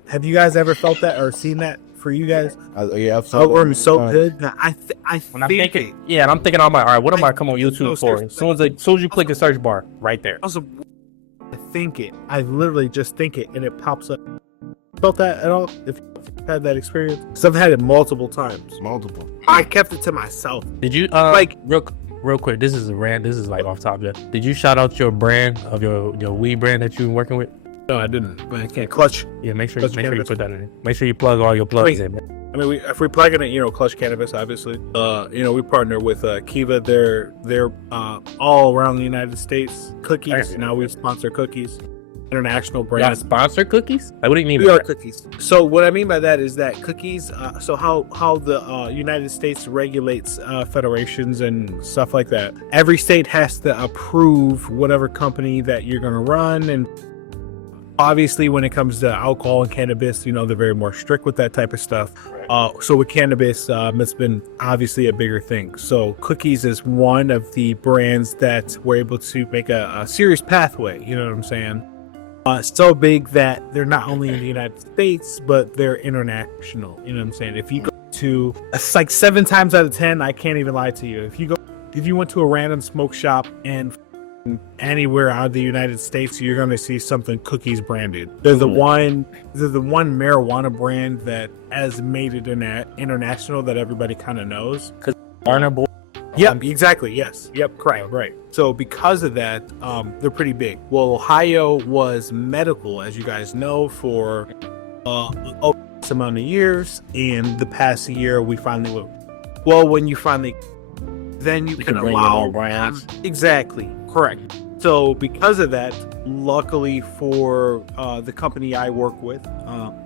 Have you guys ever felt that or seen that for you guys? Yeah, I've seen it. So good that I'm thinking, and I'm thinking, all right, what am I come on YouTube for? As soon as you click the search bar, right there. Also, I think it. I literally just think it, and it pops up. Felt that at all? If you've had that experience, because I've had it multiple times. I kept it to myself. Did you like real quick? This is a rant. This is like off topic. Did you shout out your brand of your weed brand that you were working with? No, I didn't. But I can't. Clutch. Yeah, make sure you put that in. Make sure you plug all your plugs in. Man. I mean, if we're plugging it, Clutch Cannabis, obviously. We partner with Kiva. They're all around the United States. Cookies. Now we sponsor Cookies. International brand. Yeah, sponsor Cookies? What do you mean? We are Cookies. So what I mean by that is that Cookies. So how the United States regulates federations and stuff like that. Every state has to approve whatever company that you're going to run, and obviously when it comes to alcohol and cannabis, they're very more strict with that type of stuff. So with cannabis, it's been obviously a bigger thing. So Cookies is one of the brands that were able to make a serious pathway. You know what I'm saying? So big that they're not only in the United States, but they're international. You know what I'm saying? If you go to, it's like 7 times out of 10, I can't even lie to you. If you went to a random smoke shop and anywhere out of the United States, you're going to see something Cookies branded. They're the one marijuana brand that has made it international that everybody kind of knows. Because Barner Boy. Yeah, exactly. Yes. Yep. Correct. Right. So because of that, they're pretty big. Well, Ohio was medical, as you guys know, for some amount of years. And the past year, we finally went. Well, when you finally, then you can bring allow more brands. Exactly. Correct. So because of that, luckily for the company I work with,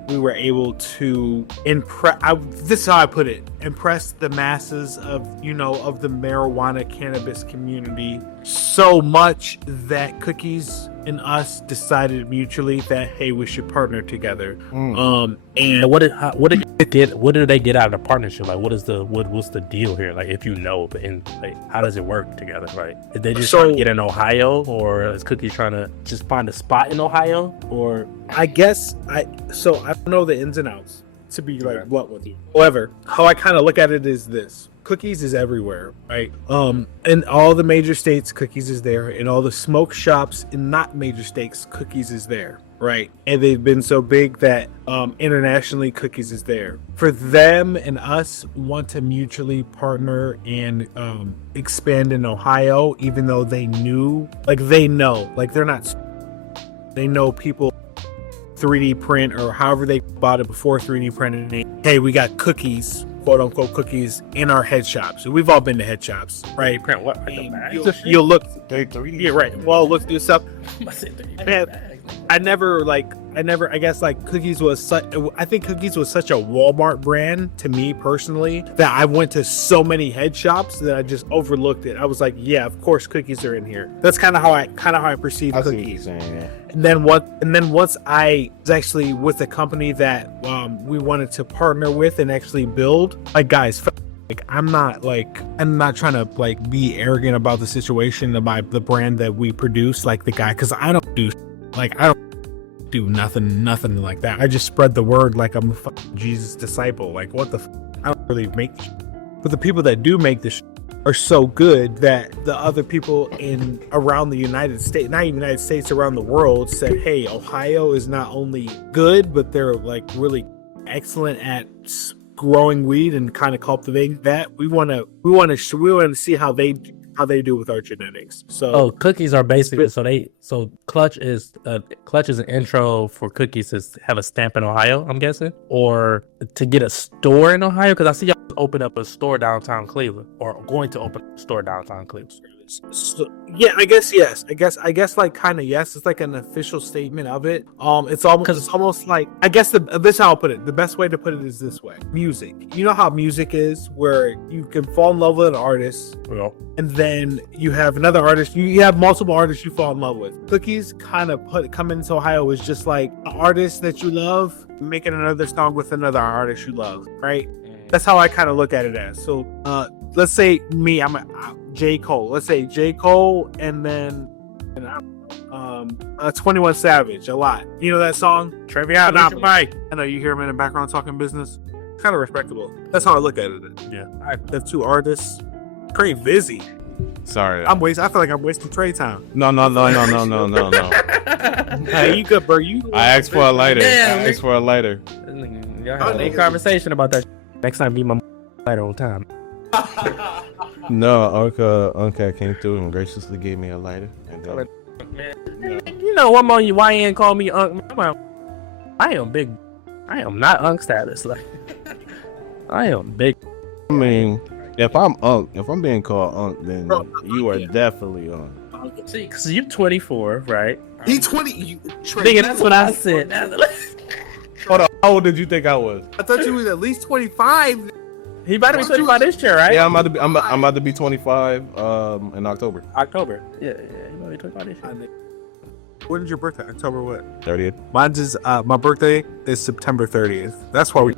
we were able to impress. This is how I put it: impress the masses of of the marijuana cannabis community so much that Cookies and us decided mutually that hey, we should partner together. And And what did they get out of the partnership? Like, what's the deal here? Like, if and like, how does it work together? Right? Did they just try to get in Ohio, or is Cookies trying to just find a spot in Ohio? Or I guess I don't know the ins and outs, to be like blunt with you. However, how I kind of look at it is this: Cookies is everywhere, right? In all the major states, Cookies is there. In all the smoke shops in not major states, Cookies is there, right? And they've been so big that internationally, Cookies is there. For them and us want to mutually partner and expand in Ohio, even though they know, they know people 3D print or however they bought it before 3D printing. Hey, we got Cookies, quote unquote Cookies, in our head shops. Some. We've all been to head shops, right? print what? Like the bags? You'll look. They 3D. Yeah, right. Well, look through stuff. Man, I guess like Cookies was I think Cookies was such a Walmart brand to me personally that I went to so many head shops that I just overlooked it. I was like, yeah, of course Cookies are in here. That's kind of how I perceive I see what you're Cookies. saying, yeah. And then once I was actually with a company that we wanted to partner with and actually build, like guys, like I'm not trying to like be arrogant about the situation about the brand that we produce, like the guy, because I don't do nothing like that. I just spread the word like I'm a Jesus disciple. Like what the I don't really make, but the people that do make this are so good that the other people around the United States, not even United States, around the world said, hey, Ohio is not only good, but they're like really excellent at growing weed and kind of cultivating that. We want to see how they do with our genetics. So Cookies are basically so Clutch is an intro for Cookies to have a stamp in Ohio, I'm guessing, or to get a store in Ohio, because I see y'all open up a store downtown Cleveland, or going to open a store downtown Cleveland. So, yeah, I guess yes. I guess like kind of yes. It's like an official statement of it. It's almost like, I guess this is how I'll put it. The best way to put it is this way: music. You know how music is, where you can fall in love with an artist, and then you have another artist. You have multiple artists you fall in love with. Cookies kind of coming into Ohio is just like an artist that you love making another song with another artist you love, right? That's how I kind of look at it as. So, let's say me, I'm J. Cole. Let's say J. Cole and then 21 Savage a lot. You know that song? Traviata. I know you hear him in the background talking business. Kind of respectable. That's how I look at it. Yeah. The two artists. Pretty busy. Sorry. I feel like I'm wasting trade time. No. Hey, you good, bro? I asked for a lighter. Yeah, I asked for a lighter. Y'all had a conversation about that. Next time, be my lighter on time. No, Uncle came through and graciously gave me a lighter. And then, You know, one more YN called me Unc. I am not Unc status. Like, I am big. I mean, if I'm being called Unc, then you are definitely Unc. See, because you're 24, right? He 20. Nigga, that's what I said. Hold on, how old did you think I was? I thought you was at least 25. He about to be 25 this year, right? Yeah, I'm about to be 25 in October. October. Yeah, he about to be 25 this year. When's your birthday? October what? 30th. Mine's is my birthday is September 30th. That's why we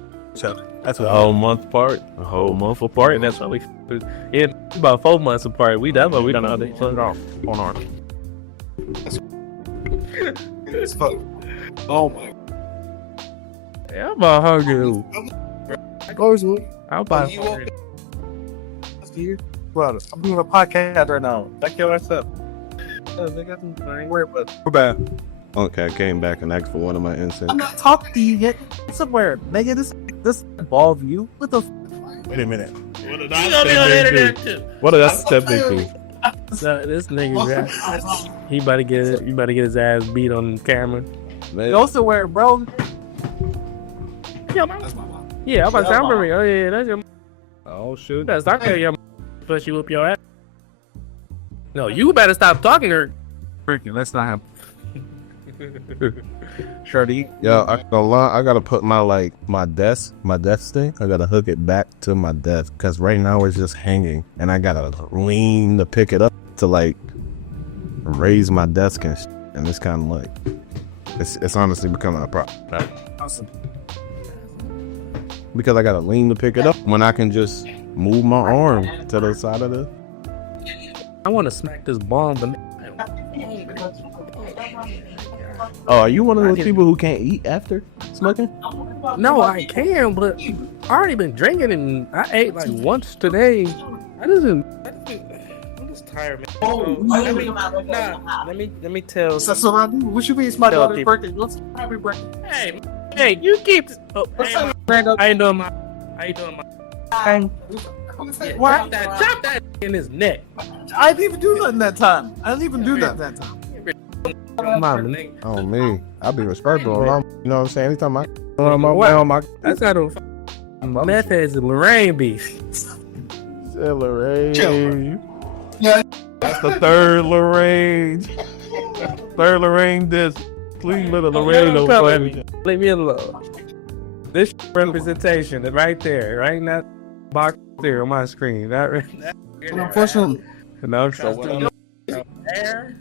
That's A whole month apart. A whole month apart, and that's why we about 4 months apart. We don't know how to put it off on our. It's fuck. Oh my. Yeah, I'm about hungry. I'm about You hungry. Well, I'm doing a podcast right now. Back your ass up. We're bad. Okay, I came back and asked for one of my incense. I'm not talking to you yet. Somewhere, nigga. This involve you. What the? Wait a minute. He gonna be on the internet too. What did I step into? So this nigga, he about to get his ass beat on camera. Man, You also wear, bro. Yeah, I'm about to say, I'm pretty. Oh yeah, that's your. oh shoot. That's not your. Plus you whoop your ass. No, you better stop talking to her. Freaking, let's not have. Shorty. Yo, I gotta put my desk thing. I gotta hook it back to my desk because right now it's just hanging, and I gotta lean to pick it up to like raise my desk and it's kind of like it's honestly becoming a problem. Awesome. Because I gotta lean to pick it up when I can just move my arm to the side of the. I want to smack this bomb, but Oh, are you one of those people who can't eat after smoking? no, I can. But I already been drinking, and I ate like once today. I'm just tired, man. Let me tell. That's what I do. What you mean? It's my Tell daughter's people. birthday. What's happy birthday? Hey, you keep. Oh, What's hey, up, Brando? I ain't doing my. What? Chop that in his neck. I didn't even do nothing that time. I didn't even do that time. Mama. Oh me, I be respectful. You know what I'm saying? Anytime I That's how the meth heads and Lorraine beef. Lorraine. Yeah. That's the third Lorraine. Third Lorraine disc. Please let a Lorraine. Leave me alone. This representation is right there, right in that box there on my screen. Unfortunately. No,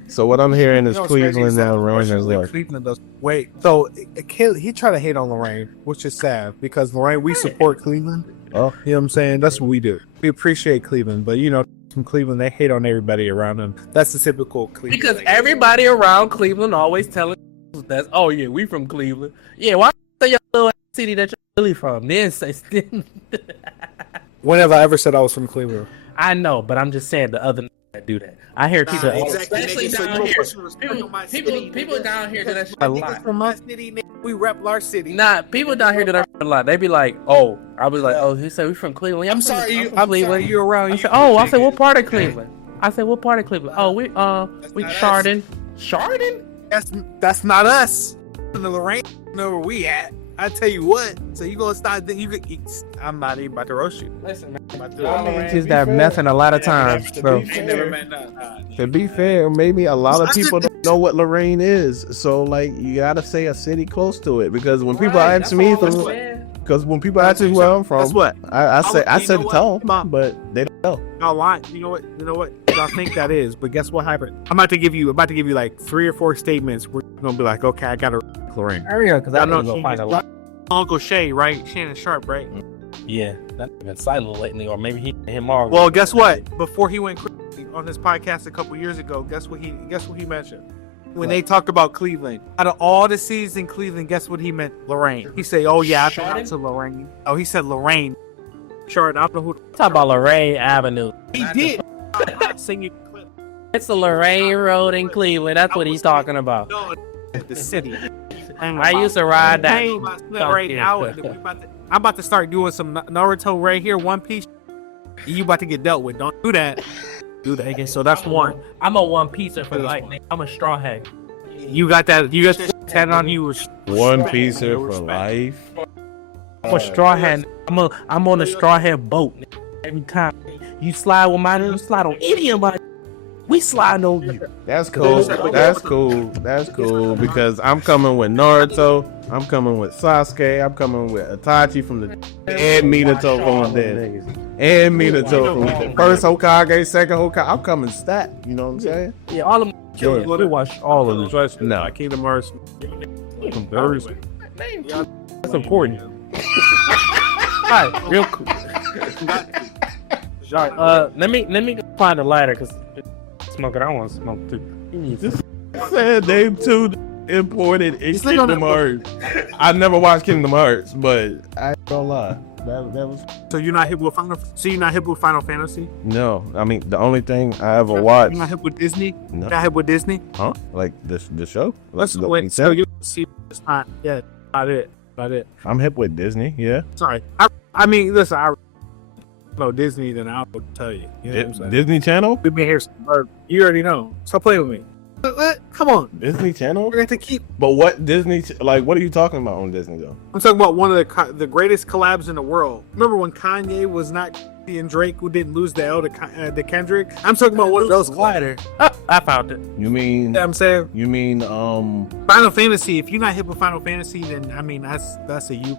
So what I'm hearing is You know what's crazy? Cleveland now ruins his Unfortunately, life. Cleveland does. Wait, so he tried to hate on Lorraine, which is sad because Lorraine, we support Cleveland. Oh, You know what I'm saying? That's what we do. We appreciate Cleveland, but you know, from Cleveland, they hate on everybody around them. That's the typical Cleveland. because everybody around Cleveland always telling that, oh yeah, we from Cleveland. Yeah, why say your little city that you're really from? Then say, When have I ever said I was from Cleveland? I know, but I'm just saying the other that do that. I hear people, Especially down here. People down here do that shit a lot. From my city, we rep our city. Nah, people down here do that shit a lot. They be like, oh, I was like, oh, he said we from Cleveland. Yeah, I'm from Cleveland. You're around. I said, oh, I said, what part of Cleveland? I said, what part of Cleveland? Oh, we Chardon. Chardon? That's not us. In the Lorraine, know where we at. I tell you what. So you gonna start? I'm not even about to roast you. Listen, man. Just that mething a lot of times, bro. To be fair, maybe a lot of people don't know what Lorraine is. So like, you gotta say a city close to it because when people ask me, because when people ask me where I'm from, That's what. I said You know tell what? them, but they don't know. Y'all lying. You know what? Y'all think that is, but guess what happened? I'm about to give you like 3 or 4 statements. We're gonna be like, okay, I gotta Lorraine. Hurry up, because I know know go find a lot. Uncle Shay, right? Shannon Sharp, right? Yeah, that been silent lately, or maybe him or. Well, guess what? Before he went crazy on his podcast a couple years ago, guess what he mentioned? When they talked about Cleveland, out of all the cities in Cleveland, guess what he meant? Lorraine. He said, "Oh yeah, I've been out to Lorraine." Oh, he said Lorraine. Chart. I don't know who. Talk about Lorraine Avenue. He did. I'm not singing. It's the Lorraine Road in Cleveland. That's what he's talking about. No, the city. I used to ride that. Right now, I'm about to start doing some Naruto right here, One Piece. You about to get dealt with. Don't do that. Do that again. So that's one. I'm a one piecer for life. I'm a straw hat. You got that? You got that on you? One piecer for life. I'm a straw hat. I'm on a straw hat boat. Every time you slide with mine, you slide on any of my. We slide on you. That's cool. That's cool. That's cool because I'm coming with Naruto. I'm coming with Sasuke. I'm coming with Itachi from the and Minato from the dead. And Minato from the first Hokage, second Hokage. I'm coming stacked. You know what I'm saying? Yeah, all of them. We watch all of this. No, Kingdom Hearts. That's important. Alright, real cool. Let me find a lighter because smoking. I want to smoke too. Said they too imported in Kingdom Hearts. I never watched Kingdom Hearts, but I ain't gonna lie. That was So you're not hip with Final? So you're not hip with Final Fantasy? no. I mean, the only thing I ever watched. You're not hip with Disney? No. You're not hip with Disney? Huh? Like the show? Let's Like, wait. So you see, it's not. Yeah, not it. Not it. I'm hip with Disney. Yeah. Sorry. I mean, listen. no Disney, then I'll tell you. You know what I'm saying? Disney Channel? Give me here some bird. You already know. Stop playing with me. What? Come on. Disney Channel? We're going to keep. But what Disney? Like, what are you talking about on Disney though? I'm talking about one of the greatest collabs in the world. Remember when Kanye was not and Drake who didn't lose the L to Kendrick? I'm talking about one of those wider. Oh, I found it. You mean? Yeah, I'm saying You mean Final Fantasy. If you're not hip with Final Fantasy, then I mean that's a you.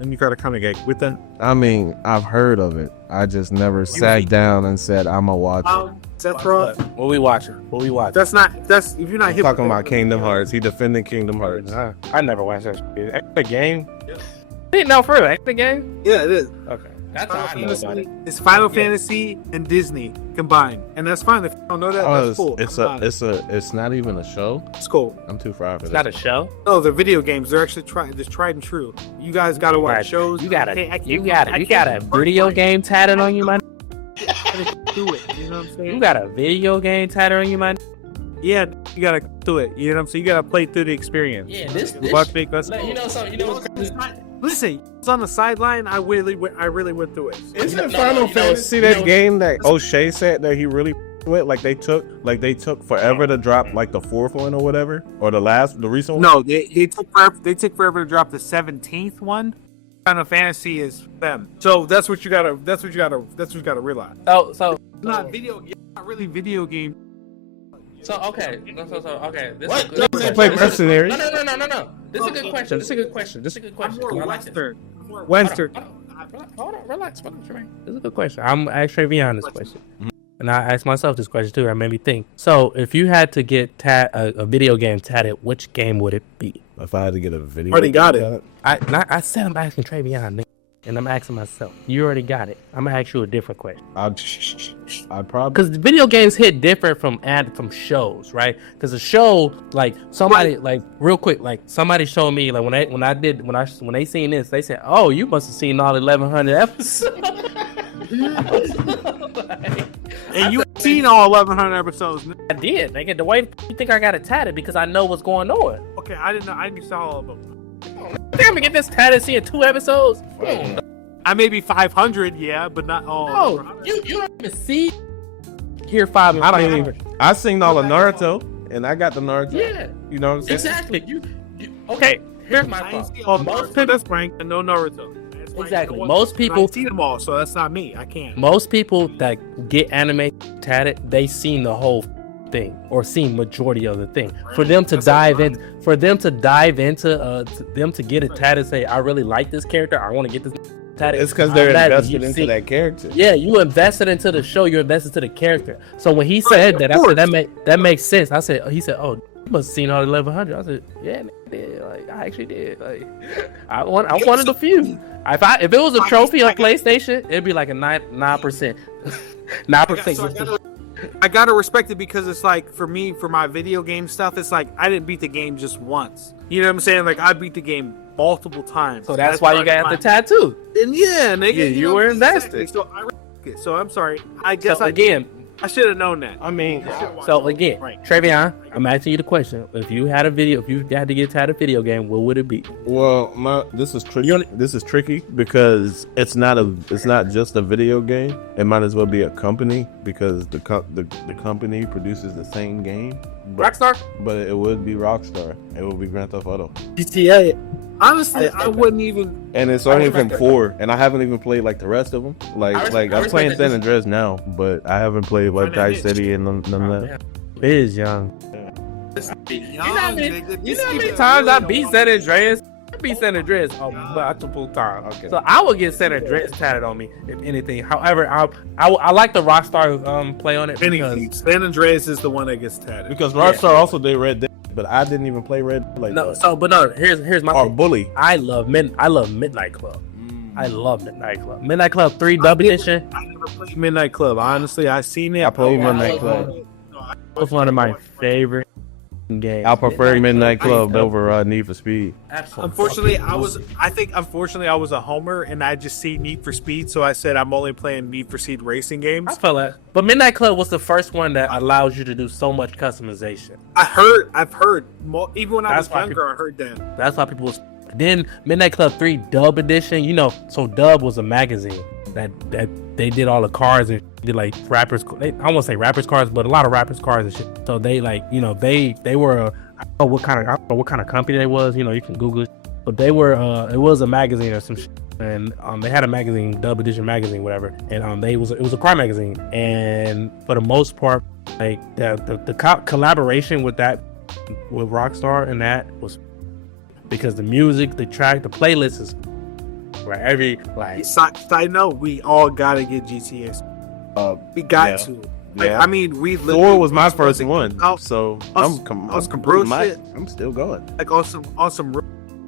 And you gotta kind of get with that. I mean, I've heard of it. I just never sat down and said I'ma watch it. That's right. What we watching? What we watching? That's if you're not hip. Talking about Kingdom Hearts. He defending Kingdom Hearts. I never watched that shit. Extra game? No, for real. Extra game? Yeah, it is. Okay. That's how I know about it. It's Final Fantasy and Disney combined, and that's fine. If you don't know that, that's cool. It's not even a show. It's cool. I'm too fried for It's that. not a show? No, they're video games. They're actually tried and true. You guys gotta watch Right. shows. You got a video game tatted on you, man. Do it. You know what I'm saying? You got a video game tatted on you, man. Yeah, you gotta do it. You know what I'm saying? You gotta play through the experience. Yeah, this Fuck me, that's you cool. know something. You know what's crazy? Listen, it's on the sideline. I really went through it. Isn't Final Fantasy that game that O'Shea said that he really with? Like they took forever to drop like the fourth one or whatever, or the recent one. No, they took forever. They took forever to drop the 17th one. Final Fantasy is them. So that's what you gotta realize. So It's not really video game. So okay. This What? is a good They question. play Mercenary. No. This is a good question. This is a good question. I'm more I like this. Western. Hold on, relax, Tremaine. This is a good question. I'm actually beyond this question. And I asked myself this question too. It made me think. So, if you had to get a video game tatted, which game would it be? If I had to get a video, Already got it. I said I'm asking Travion, nigga, and I'm asking myself. You already got it. I'm gonna ask you a different question. I'd probably Because video games hit different from shows, right? Because a show, like somebody, like real quick, like somebody showed me, like when they seen this, they said, "Oh, you must have seen all 1,100 episodes." And you seen all 1,100 episodes. I did. Nigga, the way you think I got it tatted because I know what's going on. Okay, I didn't know. I didn't saw all of them. Damn, get this tatted seeing 2 episodes. I may be 500, yeah, but not all. Oh, you don't even see. Here 5. I don't even. I seen all of Naruto, and I got the Naruto. Yeah, You know what I'm saying? exactly. You okay? Here's my I ain't thought. see all Naruto. That's Frank and no Naruto. That's Frank. Exactly. You know what? Most people- I've seen them all, so that's not me. I can't. Most people that get anime tatted, they seen the whole thing or seen majority of the thing. For them to dive in, them to get it tatted, say I really like this character, I want to get this tatted. It's because they're That invested you into see- that character. Yeah, you invested into the show. You invested into the character. So when he said that, I said that makes sense. He said, "Oh, you must have seen all 1,100." I said, "Yeah, I did. Like, I actually did. Like, I wanted a few. If it was a trophy on PlayStation, it'd be like a 9%, 9%. I gotta respect it because it's like for me, for my video game stuff, it's like I didn't beat the game just once. You know what I'm saying? Like I beat the game multiple times. So that's why you got the tattoo. And yeah, nigga, Yeah, you were invested. So I respect it. So I'm sorry. I guess So again, I should have known that. I mean, So again, Right. Travion, I'm asking you the question: if you had to get tatted a video game, what would it be? well, this is tricky. This is tricky because it's not just a video game. It might as well be a company because the company produces the same game. Rockstar? But it would be Rockstar. It would be Grand Theft Auto. GTA. Honestly, I wouldn't even. And it's only been 4, and I haven't even played like the rest of them. Like I I'm respect playing that San Andreas now, but I haven't played like Dice City and none of that. Biz young. You know how many times I beat San Andreas? I beat San Andreas multiple times. Okay. So I would get San Andreas tatted on me if anything. However, I like the Rockstar play on it because San Andreas is the one that gets tatted. Because Rockstar also did Red Dead, but I didn't even play Red Dead like that. Here's my Or thing. Bully. I love Midnight Club. I love Midnight Club. Midnight Club 3 Dub Edition I never played Midnight Club. Honestly, I seen it. I played Oh, Midnight I- Club. was one of my favorite games. I prefer Midnight Club over Need for Speed. Unfortunately, I was a homer, and I just see Need for Speed, so I said I'm only playing Need for Speed racing games. I felt that. But Midnight Club was the first one that allows you to do so much customization. I've heard, even when I was That's why younger, I heard that. That's why people was. Then Midnight Club 3 Dub Edition, so Dub was a magazine that they did all the cars and did like rappers. I won't say rappers cars, but a lot of rappers cars and shit. So they like, you know, they were I don't know what kind of company they was. You know, you can Google it, but they were it was a magazine or some shit. And they had a magazine, Dub Edition magazine, whatever, and it was a crime magazine. And for the most part, like the collaboration with Rockstar and that was because the music, the track, the playlist is right. Every like side note, we all gotta get GTA. We got to. Like, Yeah. I mean, we Thor was my first one, Out- so some real shit. I'm still going. Like on some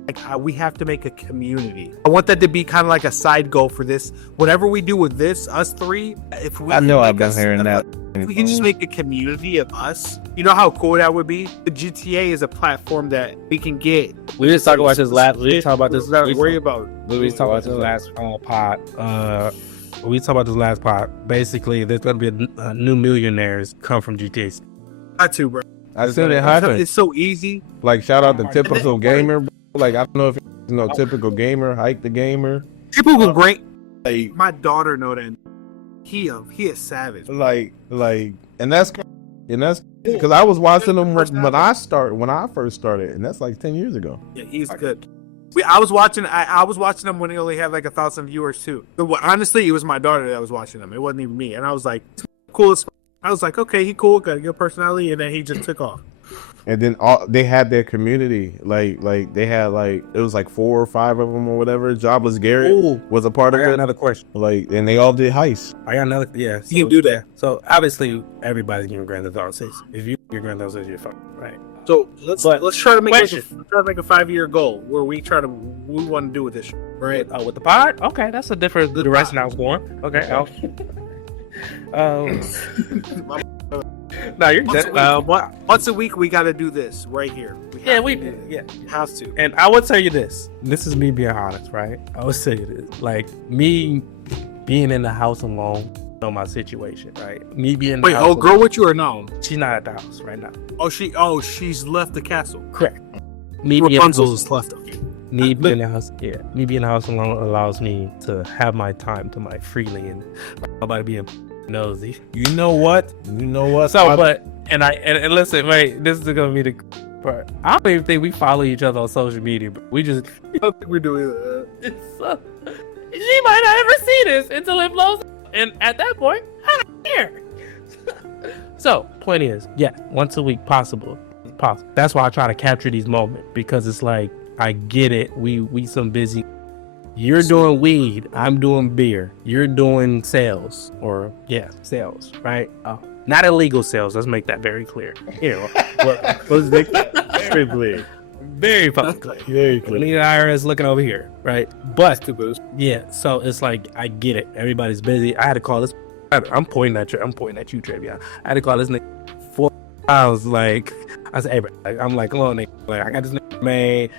like we have to make a community. I want that to be kind of like a side goal for this. Whatever we do with this, us three, if we I know I've make been hearing that. we can just make a community of us. You know how cool that would be? The GTA is a platform that we can get. we just talked about this last. We talked about this. Not worry about. We talked about this last pod. We talked about this last pod. Basically, there's gonna be a new millionaires come from GTA. Got to, bro. I said it happened. It's so easy. Like shout out to typical gamer. Bro. Like I don't know if you know typical gamer, Hike the gamer. People go great. Like My daughter know that. He is savage. like, and that's because I was watching them when I first started, and that's like 10 years ago. Yeah, he's good. I was watching them when he only had like 1,000 viewers too. But honestly, it was my daughter that was watching them. It wasn't even me. And I was like, cool. I was like, okay, he cool, got a good personality, and then he just took off. And then they had their community, like they had like it was like 4 or 5 of them or whatever. Jobless Garrett was a part of it. Another question. Like, and they all did heists. I got another. Yeah, You can do that. So obviously, everybody's getting Grand Theft Auto 6. If you get Grand Theft Auto 6, you're fucked, right? So let's try to make Question. a 5-year goal where we want to do with this, right? With the pod? Okay, that's a different direction I was going. Okay. No, you're Once good. a week. Once a week, we got to do this right here. We have to. And I will tell you this. This is me being honest, right? I will tell you this. Like, me being in the house alone, know my situation, right? Me being in the Wait, house girl with you or no? she's not at the house right now. She's left the castle. Correct. Me being Rapunzel's left them. me being in the house, yeah. Me being in the house alone allows me to have my time to my freely and nobody being nosy. You know what? So, and listen, wait, this is gonna be the part. I don't even think we follow each other on social media, but we just I don't think we're doing that. she might not ever see this until it blows, and at that point, I don't care. So, point is, yeah, once a week, possible. That's why I try to capture these moments because it's like I get it. We some busy. You're doing weed. I'm doing beer. You're doing sales, sales, right? Not illegal sales. Let's make that very clear. Here, let's make very clear. Very fucking clear. Very clear. We need the IRS looking over here, right? But yeah, so it's like I get it. Everybody's busy. I had to call this. I'm pointing at you. I'm pointing at you, Trevion. I had to call this nigga 4 times. Like I said, hey, bro, like, I'm like, come on, nigga. Like I got this nigga, man.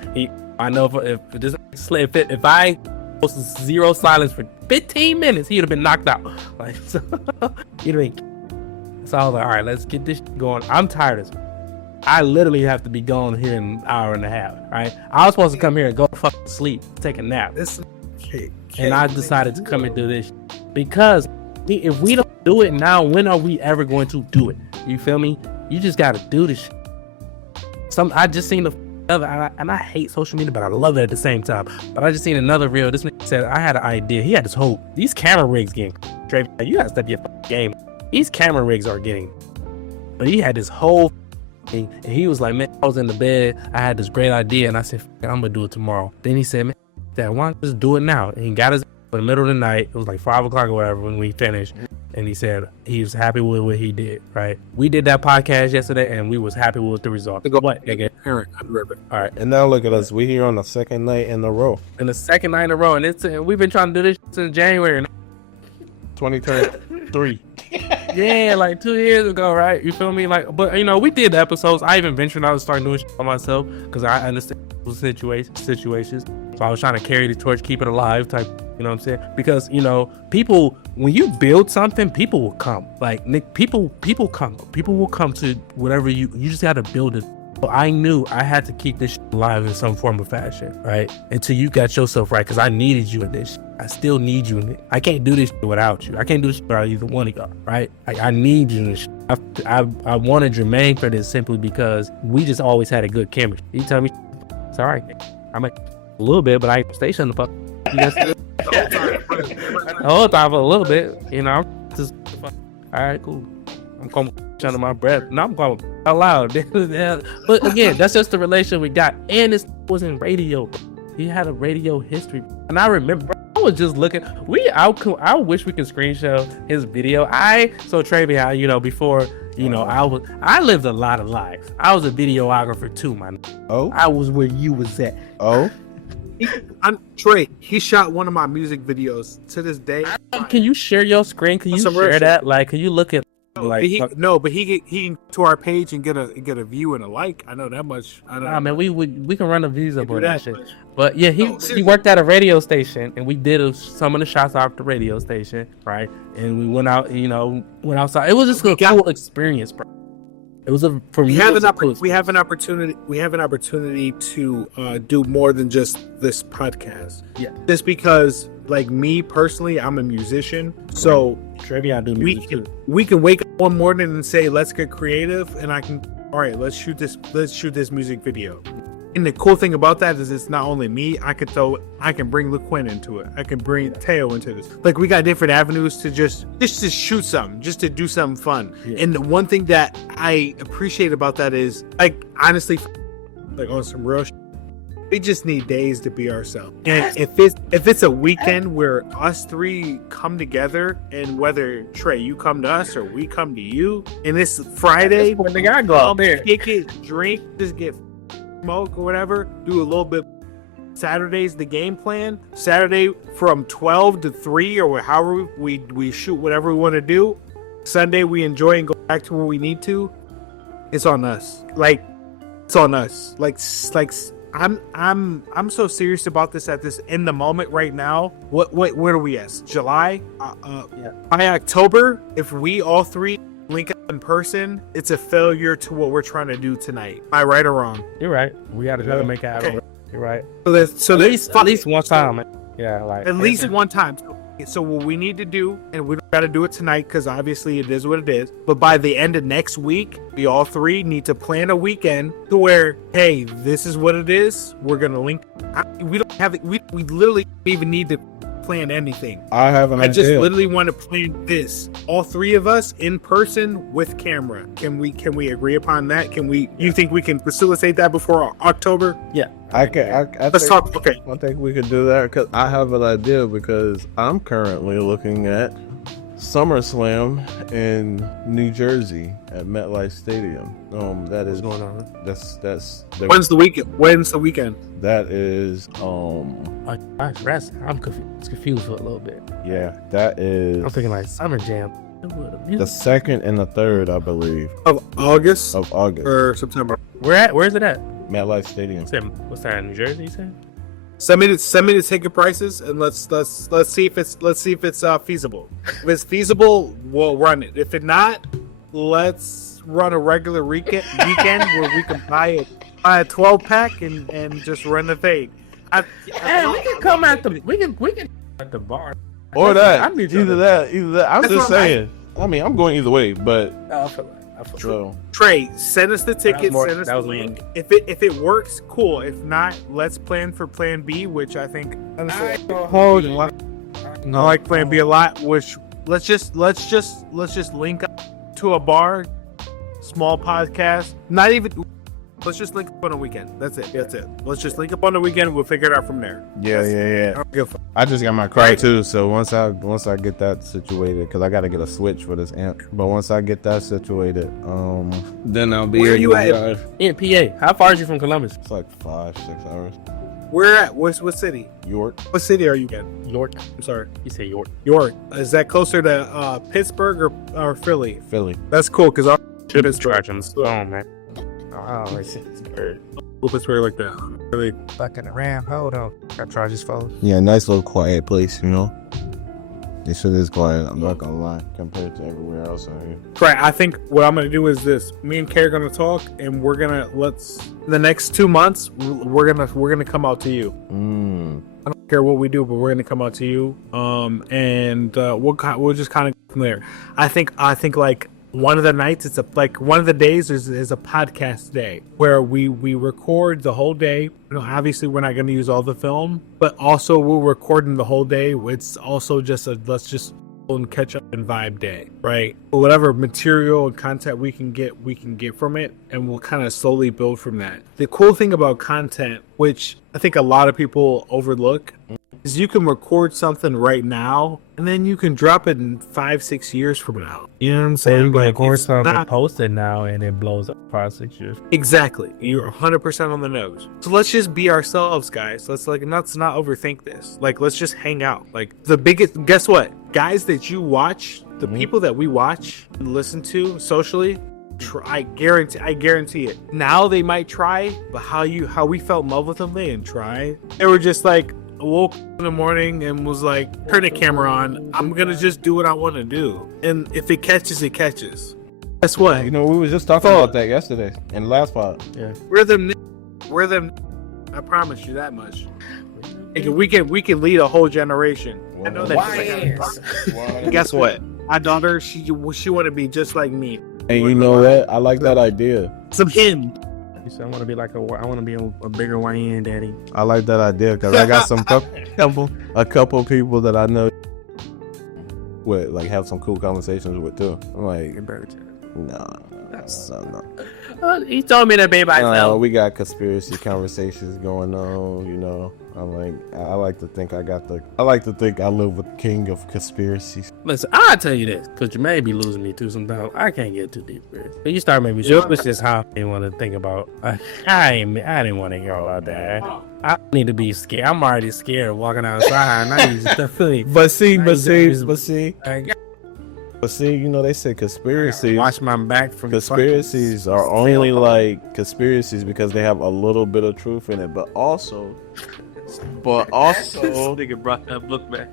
I know if this if I posted 0 silence for 15 minutes, he'd have been knocked out. Like so, he'd have been. So I was like, all right, let's get this going. I'm tired as. I literally have to be gone here in an hour and a half. Right? I was supposed to come here and go fucking sleep, take a nap, and I decided to come and do this because if we don't do it now, when are we ever going to do it? You feel me? You just got to do this shit. I just seen and I hate social media, but I love it at the same time. But I just seen another reel. This nigga said I had an idea. He had this whole these camera rigs getting. You gotta step your game. These camera rigs are getting. But he had this whole thing, and he was like, man, I was in the bed. I had this great idea, and I said, I'm gonna do it tomorrow. Then he said, man, Dad, why don't you just do it now? And he got his in the middle of the night. It was like 5 o'clock or whatever when we finished. And he said he was happy with what he did, right? We did that podcast yesterday, and we was happy with the result. What? Okay. Eric, I'm ripping. All right. And now look at us. We here on the second night in a row. And the second night in a row, and we've been trying to do this since January. 2023. Yeah, like 2 years ago, right? You feel me? Like, but you know, we did the episodes. I even ventured out to start doing shit by myself because I understand situations. So I was trying to carry the torch, keep it alive, type. You know what I'm saying? Because you know, people, when you build something, people will come. Like Nick, people come. People will come to whatever you just got to build it. So I knew I had to keep this shit alive in some form of fashion, right? Until you got yourself right, because I needed you in this shit. I still need you in it. I can't do this shit without you. I can't do this shit without either one of y'all, right? I need you in this shit. I wanted Jermaine for this simply because we just always had a good chemistry. You tell me, it's all right. I might a little bit, but I ain't stay shut the fuck. The whole time for a little bit, you know. I'm just all right, cool. I'm calling under my breath. No, I'm calling out loud. But again, that's just the relation we got. And this was in radio. He had a radio history, and I remember. I was just looking. I wish we could screenshot his video. So Travion, you know, before, you know, I lived a lot of lives. I was a videographer too, man. Oh, I was where you was at. oh, Trey, he shot one of my music videos to this day. Can you share your screen? Can you share that? Like, can you look at like? But he can to our page and get a view and a like. I know that much. I know. Man, we can run the views up on that shit. But yeah, he worked at a radio station, and we did some of the shots off the radio station, right? And we went out, you know, went outside. It was just a cool experience, bro. It was we have an opportunity to do more than just this podcast. Yeah, just because, like me personally, I'm a musician, so Trivia, I do music too. We can wake up one morning and say, let's get creative, and I can, all right, let's shoot this music video. And the cool thing about that is it's not only me. I can bring LaQuinn into it. I can bring Teo into this. Like, we got different avenues to just to shoot something, just to do something fun. Yeah. And the one thing that I appreciate about that is, like, honestly, like on some real shit, we just need days to be ourselves. And if it's a weekend where us three come together, and whether Trey, you come to us or we come to you, and it's Friday, when the guy go out there, kick it, drink, just get smoke or whatever, do a little bit. Saturday's the game plan. Saturday from 12 to 3 or however we shoot whatever we want to do. Sunday we enjoy and go back to where we need to. It's on us. Like, it's on us. Like I'm so serious about this at this in the moment right now. Where are we at? July? Yeah. By October, if we all three link up in person, it's a failure to what we're trying to do tonight. Am I right or wrong? You're right. We got to try to make it happen. Okay. You're right. So at least one time. Yeah, like at least one time. So what we need to do, and we don't got to do it tonight because obviously it is what it is. But by the end of next week, we all three need to plan a weekend to where, hey, this is what it is. We're gonna link. We don't have it. We literally don't even need to plan anything. I have an idea. I just literally want to plan this. All three of us in person with camera. Can we agree upon that? You think we can facilitate that before October? Yeah. Let's talk. Okay. I think we could do that because I have an idea because I'm currently looking at SummerSlam in New Jersey at MetLife Stadium. That is going on. That's When's the weekend? That is I'm confused for a little bit. Yeah, that is. I'm thinking like Summer Jam. The 2nd and the 3rd, I believe. Of August or September. Where's it at? MetLife Stadium. What's that, in New Jersey? You said? Send me the ticket prices and let's see if it's feasible. If it's feasible, we'll run it. If it's not, let's run a regular weekend where we can buy a 12-pack and just run the thing. We can come at the bar. Or that. Either that. I'm just saying. I'm going either way, but Trey, send us the tickets, send us the link. If it works, cool. If not, let's plan for plan B, which I think I like plan B a lot, which let's just link up to a bar, small podcast. Let's just link up on a weekend. That's it. Let's just link up on the weekend. We'll figure it out from there. Yeah. I just got my car too, so once I get that situated, because I got to get a switch for this amp. But once I get that situated, then I'll be. Where are you at? In PA. How far is you from Columbus? It's like 5-6 hours. Where at? What city? York. What city are you in? York. I'm sorry. You say York. York. Is that closer to Pittsburgh or Philly? Philly. That's cool because our Pittsburgh on the phone, man. Oh, it's Pittsburgh. Pittsburgh like that. Really fucking around. Hold on. Gotta charge his phone. Yeah, nice little quiet place, you know. This shit is quiet. I'm not gonna lie, compared to everywhere else out here. Right. I think what I'm gonna do is this. Me and Kay are gonna talk, and we're gonna the next 2 months we're gonna come out to you. I don't care what we do, but we're gonna come out to you. And we'll just kind of go from there. I think like one of the nights, one of the days is a podcast day where we record the whole day. You know, obviously we're not going to use all the film, but also we're recording the whole day. It's also just let's just and catch up and vibe day, right? Whatever material and content we can get from it, and we'll kind of slowly build from that. The cool thing about content, which I think a lot of people overlook, is you can record something right now and then you can drop it in 5-6 years from now. You know what I'm saying? You can Like, record it's something, not- post it now, and it blows up 5-6 years. Exactly. You're 100% on the nose. So let's just be ourselves, guys. Let's not overthink this. Like, let's just hang out. Like, the biggest, guess what? Guys that you watch, the people that we watch and listen to socially, I guarantee it. Now they might try, but how we felt in love with them, they didn't try. They were just like, woke up in the morning and was like, turn the camera on. I'm gonna just do what I want to do, and if it catches, it catches. Guess what? You know, we were just talking about that yesterday in the last pod. Yeah. We're them. I promise you that much. We can lead a whole generation. I know that. Guess what? My daughter, she want to be just like me. And you know what? I like that idea. Some him. You said I want to be I want to be a bigger YN daddy. I like that idea because I got a couple people that I know with like have some cool conversations with too. I'm like, no. He told me to be myself. We got conspiracy conversations going on. You know, I'm like, I like to think I live with the king of conspiracies. Listen, I'll tell you this, because you may be losing me too sometimes. I can't get too deep, bro. But you start making me sure it's just how I want to think about. I didn't want to go about that. I need to be scared. I'm already scared walking outside. I need to feel. But see, you know, they say conspiracies. Watch my back from Conspiracies are only like conspiracies because they have a little bit of truth in it, but also, This nigga brought that book back.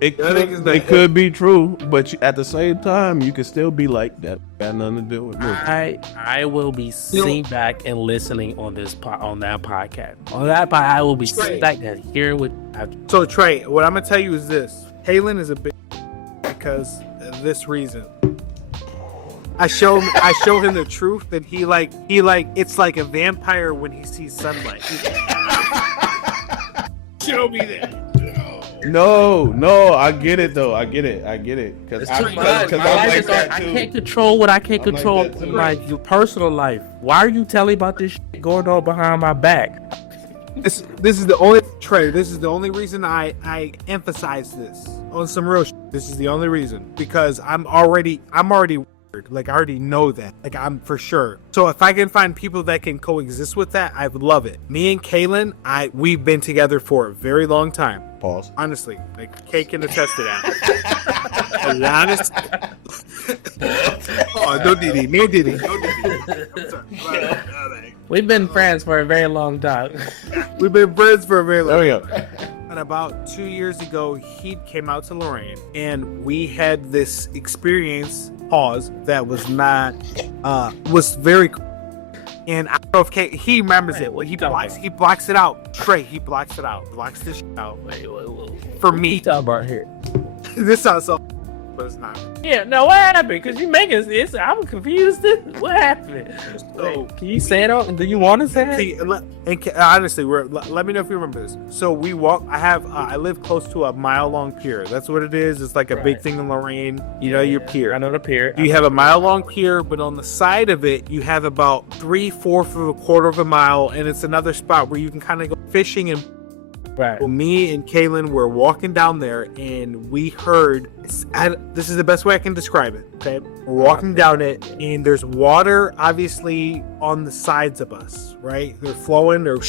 it could be true, but at the same time, you can still be like that. Got nothing to do with me. I will be sitting back and listening on that podcast. On that podcast, I will be sitting back and hearing what. So Trey, what I'm gonna tell you is this: Halen is a big because of this reason. I show him the truth that he it's like a vampire when he sees sunlight. Show me that. No, I get it though. I get it. Because I'm like that I too. can't control what I can't I'm like control that too. in my personal life. Why are you telling about this shit going on behind my back? This is the only Trey. This is the only reason I emphasize this on some real shit. This is the only reason because I'm already weird. Like I already know that. Like I'm for sure. So if I can find people that can coexist with that, I would love it. Me and Kaylin, we've been together for a very long time. Pause. Honestly, like Kay can attest to that. A lot of. Oh, no Diddy, me and Diddy. No Diddy. We've been friends for a very long time. We've been friends for a very long There time. we go. And about 2 years ago, he came out to Lorraine, and we had this experience. Pause. That was not. Was very. And I don't know if he remembers it. He blocks it out. Trey, he blocks it out. Blocks this shit out. Wait. For me, Talk about here. this sounds so, but it's not. Yeah, no, what happened? Because you making this, I'm confused. What happened? So, Can you say it out? Do you want to say it? see, honestly, let me know if you remember this. So we walk. I live close to a mile-long pier. That's what it is. It's like a big thing in Lorraine. You know your pier. I know the pier. You have a mile-long pier, but on the side of it, you have about 3/4 of a quarter of a mile, and it's another spot where you can kind of go fishing. And Right. well, me and Kaylin were walking down there, and we heard. This is the best way I can describe it. Okay, we're walking down it, and there's water, obviously, on the sides of us. Right, they're flowing, or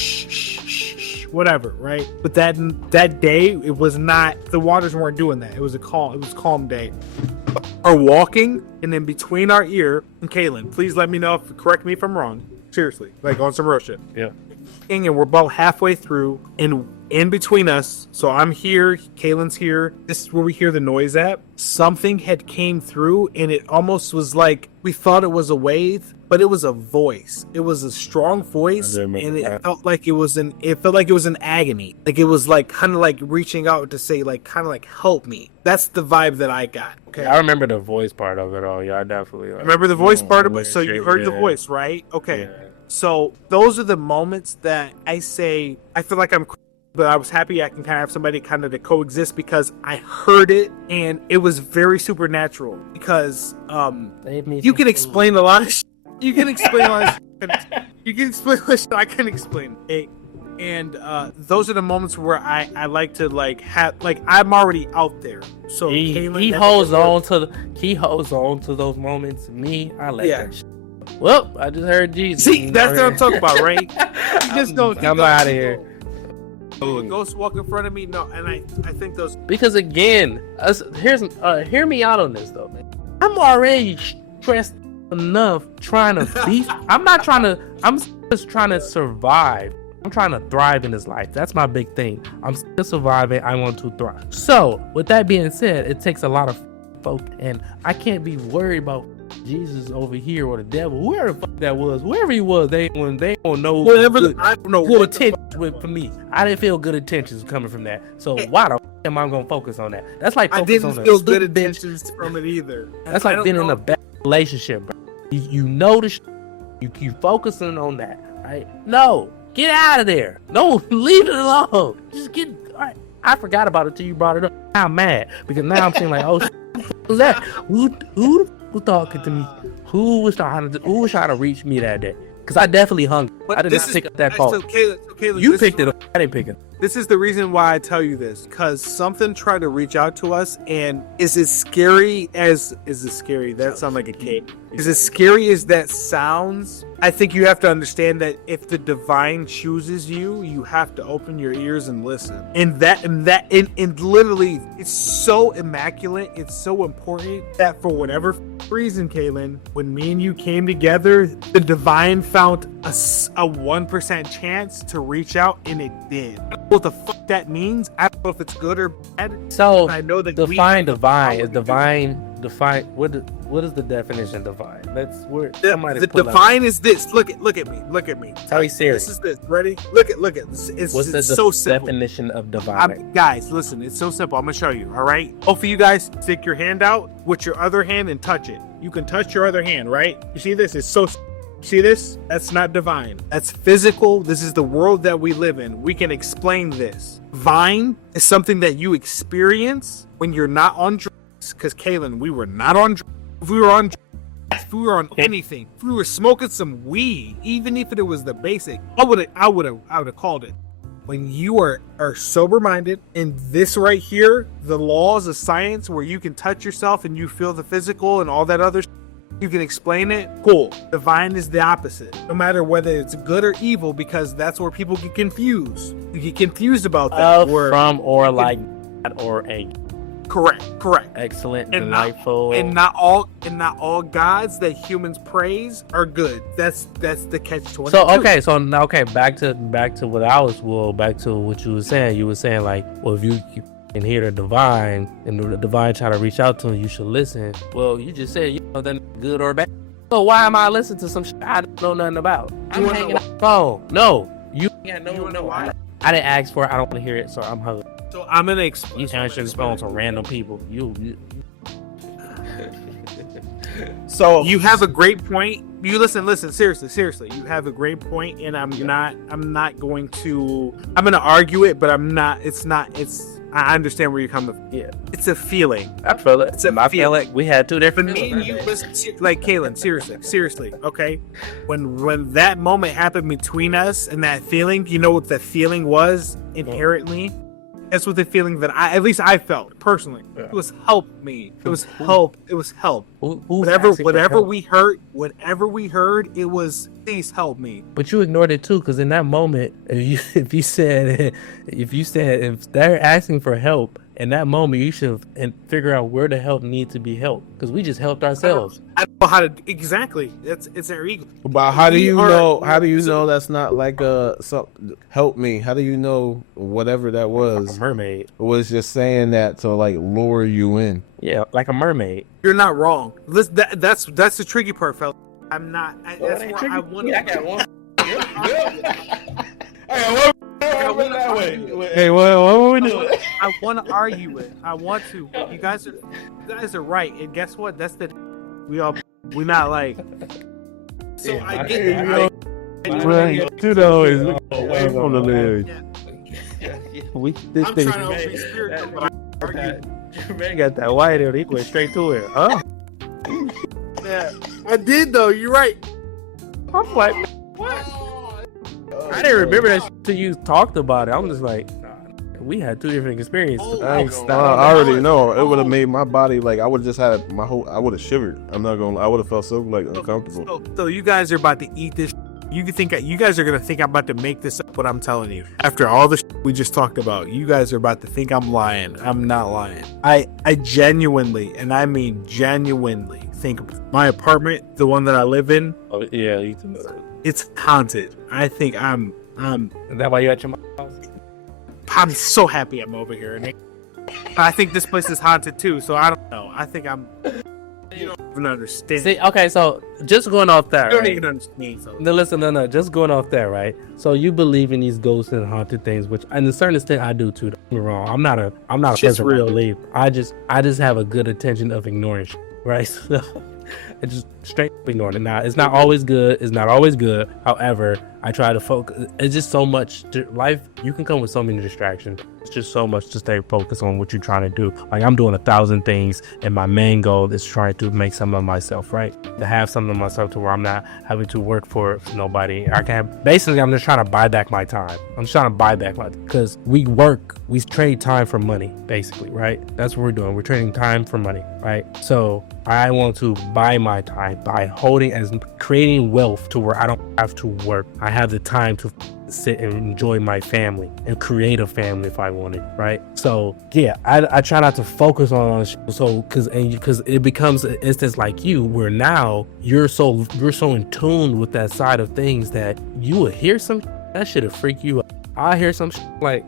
whatever. Right, but that day, it was not. The waters weren't doing that. It was calm day. Are walking, and then between our ear and Kaylin, please let me know correct me if I'm wrong. Seriously, like on some real shit. Yeah. and we're about halfway through, and in between us, so I'm here, Kaylin's here, this is where we hear the noise at. Something had came through, and it almost was like we thought it was a wave, but it was a voice. It was a strong voice, and it felt like it was an agony. Like it was like kind of like reaching out to say, like, kind of like, help me. That's the vibe that I got. Okay, I remember the voice part of it all. Yeah, I definitely remember the voice part of it. So you heard the voice, right? Okay. Yeah. So those are the moments that I say I feel like I'm, but I was happy I can kind of have somebody kind of to coexist because I heard it and it was very supernatural because you can explain a lot of shit. You can explain a lot of shit. You can explain a lot of shit I can explain. And those are the moments where I like to like have like I'm already out there. So he holds on to those moments. Me, I let that shit. Well, I just heard Jesus. See, that's what I'm talking about, right? You just don't. I'm out of here. A ghost walk in front of me, no, and I think those, because again, hear me out on this though, man. I'm already stressed enough trying to be. I'm just trying to survive. I'm trying to thrive in this life. That's my big thing. I'm still surviving. I want to thrive. So, with that being said, it takes a lot of focus, and I can't be worried about Jesus over here or the devil, whoever the fuck that was, whoever he was. They won't know. I don't know good intentions for me. I didn't feel good intentions coming from that. So why the f am I gonna focus on that? That's like I didn't feel good intentions from it either. That's like being in a bad relationship, bro. You know the you focusing on that, right? No, get out of there. No, leave it alone. Just get. All right. I forgot about it till you brought it up. Now I'm mad because now I'm saying like, oh, who's that? Who talking to me? Who was trying to reach me that day? Because I definitely hung. I did not pick up that call. So Caleb, you picked it up. I didn't pick it up. This is the reason why I tell you this, because something tried to reach out to us, and is it scary? That sounds like a K. Is as scary as that sounds, I think you have to understand that if the divine chooses you, you have to open your ears and listen. And literally, it's so immaculate, it's so important that for whatever reason, Kaylin, when me and you came together, the divine found a 1% chance to reach out, and it did. I don't know what the fuck that means. I don't know if it's good or bad. So I know that define divine. What is the definition of divine? That's where the divine is this. Look at me. Tell me serious. This is this. Ready? Look at. It's so simple. Definition of divine? Guys, listen. It's so simple. I'm gonna show you. All right. Both of you guys, stick your hand out with your other hand and touch it. You can touch your other hand, right? You see this? It's so. See this? That's not divine. That's physical. This is the world that we live in. We can explain this. Vine is something that you experience when you're not on drugs. Because Kaylin, we were not on drugs. If we were on drugs, if we were on anything, if we were smoking some weed, even if it was the basic, I would have called it. When you are sober minded, and this right here, the laws of science where you can touch yourself and you feel the physical and all that other shit, you can explain it, cool. Divine is the opposite. No matter whether it's good or evil, because that's where people get confused. You get confused about that. From or like or a. Correct. Excellent, and delightful. Not all gods that humans praise are good. That's the catch-22. So back to what I was back to what you were saying. You were saying like, well, if you can hear the divine and the divine try to reach out to him, you should listen. Well, you just said then good or bad. So why am I listening to some shit I don't know nothing about? I'm hanging up the phone. No, you can't know why. I didn't ask for it. I don't want to hear it, so I'm hugging. So I'm gonna explain. You answer the phone to random people. You. So you have a great point. You listen. Seriously. You have a great point, and I'm not going to. I'm gonna argue it, but I'm not. I understand where you're coming from. Yeah. It's a feeling. I feel it. I feel like we had two different. But me and you, like Kaylin, seriously, okay. When that moment happened between us and that feeling, you know what the feeling was inherently. That's what the feeling that at least I felt personally. Yeah. It was help me. It was help. Whatever we heard, it was please help me. But you ignored it too, because in that moment, if they're asking for help, in that moment you should figure out where the help needs to be helped, because we just helped ourselves. I don't Well, how to exactly? It's their ego. But how do We you are- know? How do you know that's not like help me? How do you know whatever that A was mermaid. was just saying that to like lure you in? Yeah, like a mermaid. You're not wrong. Listen, that's the tricky part, fella. I'm not. That's where I want. I got one. Hey, what were we doing? I want to argue it. I want to. You guys are right. And guess what? That's the we not like. So Yeah, I get it. Right, you know, is away from the ledge. We this I'm thing. trying to be spiritual, but I argue. Man got that white on. He went straight to it. Huh? Yeah, I did though. You're right. I'm like, what? I didn't remember that till you talked about it. I'm just like, nah, we had two different experiences. Thanks. I already know. It would have made my body like I would have just had my whole. I would have shivered. I'm not gonna. I would have felt so like uncomfortable. So you guys are about to eat this. You guys are gonna think I'm about to make this up. What I'm telling you, after all the we just talked about, you guys are about to think I'm lying. I'm not lying. I genuinely, and I mean genuinely, think my apartment, the one that I live in, Oh yeah, it's haunted. I think I'm is that why you at your house? I'm so happy I'm over here. And I think this place is haunted too. So I don't know. I think you don't even understand. See, okay, so just going off that, You don't right? even understand. So. No, listen, no, just going off that, right? So you believe in these ghosts and haunted things, which, and to a certain extent, I do too. Don't get me wrong. I'm not a Shit's person real. who believe. I just have a good intention of ignoring shit, right? So I just straight up ignoring it. Now, it's not always good. It's not always good. However, I try to focus. It's just so much life. You can come with so many distractions. It's just so much to stay focused on what you're trying to do. Like I'm doing 1,000 things, and my main goal is trying to make something of myself, right? To have something of myself to where I'm not having to work for nobody. I can basically. I'm just trying to buy back my time. I'm just trying to buy back because we trade time for money, basically, right? That's what we're doing. We're trading time for money, right? So I want to buy my time by holding as creating wealth to where I don't have to work. I have the time to sit and enjoy my family and create a family if I wanted, right? So yeah, I try not to focus on so because it becomes an instance like you where now you're so in tune with that side of things that you will hear some that shit'll freak you out. I hear some like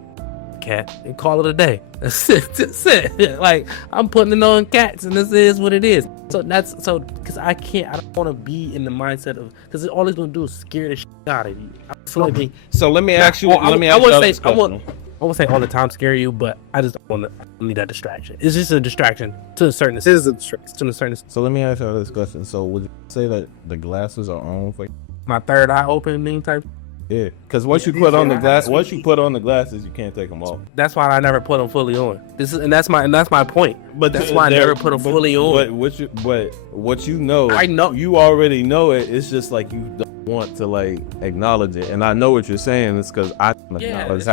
cat and call it a day. That's it. Like I'm putting it on cats and this is what it is. So because I don't want to be in the mindset of because all it's gonna do is scare the shit out of you. So let me ask you. I question. won't say all the time scare you, but I just don't need that distraction. It's just a distraction to a certain This is a distraction. to a certain So let me ask you this question. So would you say that the glasses are on for? my third eye opening type. Yeah, because once you put on the glasses, you can't take them off. That's why I never put them fully on. That's my point. But That's why I never put them fully on. But what you know, I know. you already know it. It's just like you don't want to like acknowledge it. And I know what you're saying. It's because I acknowledge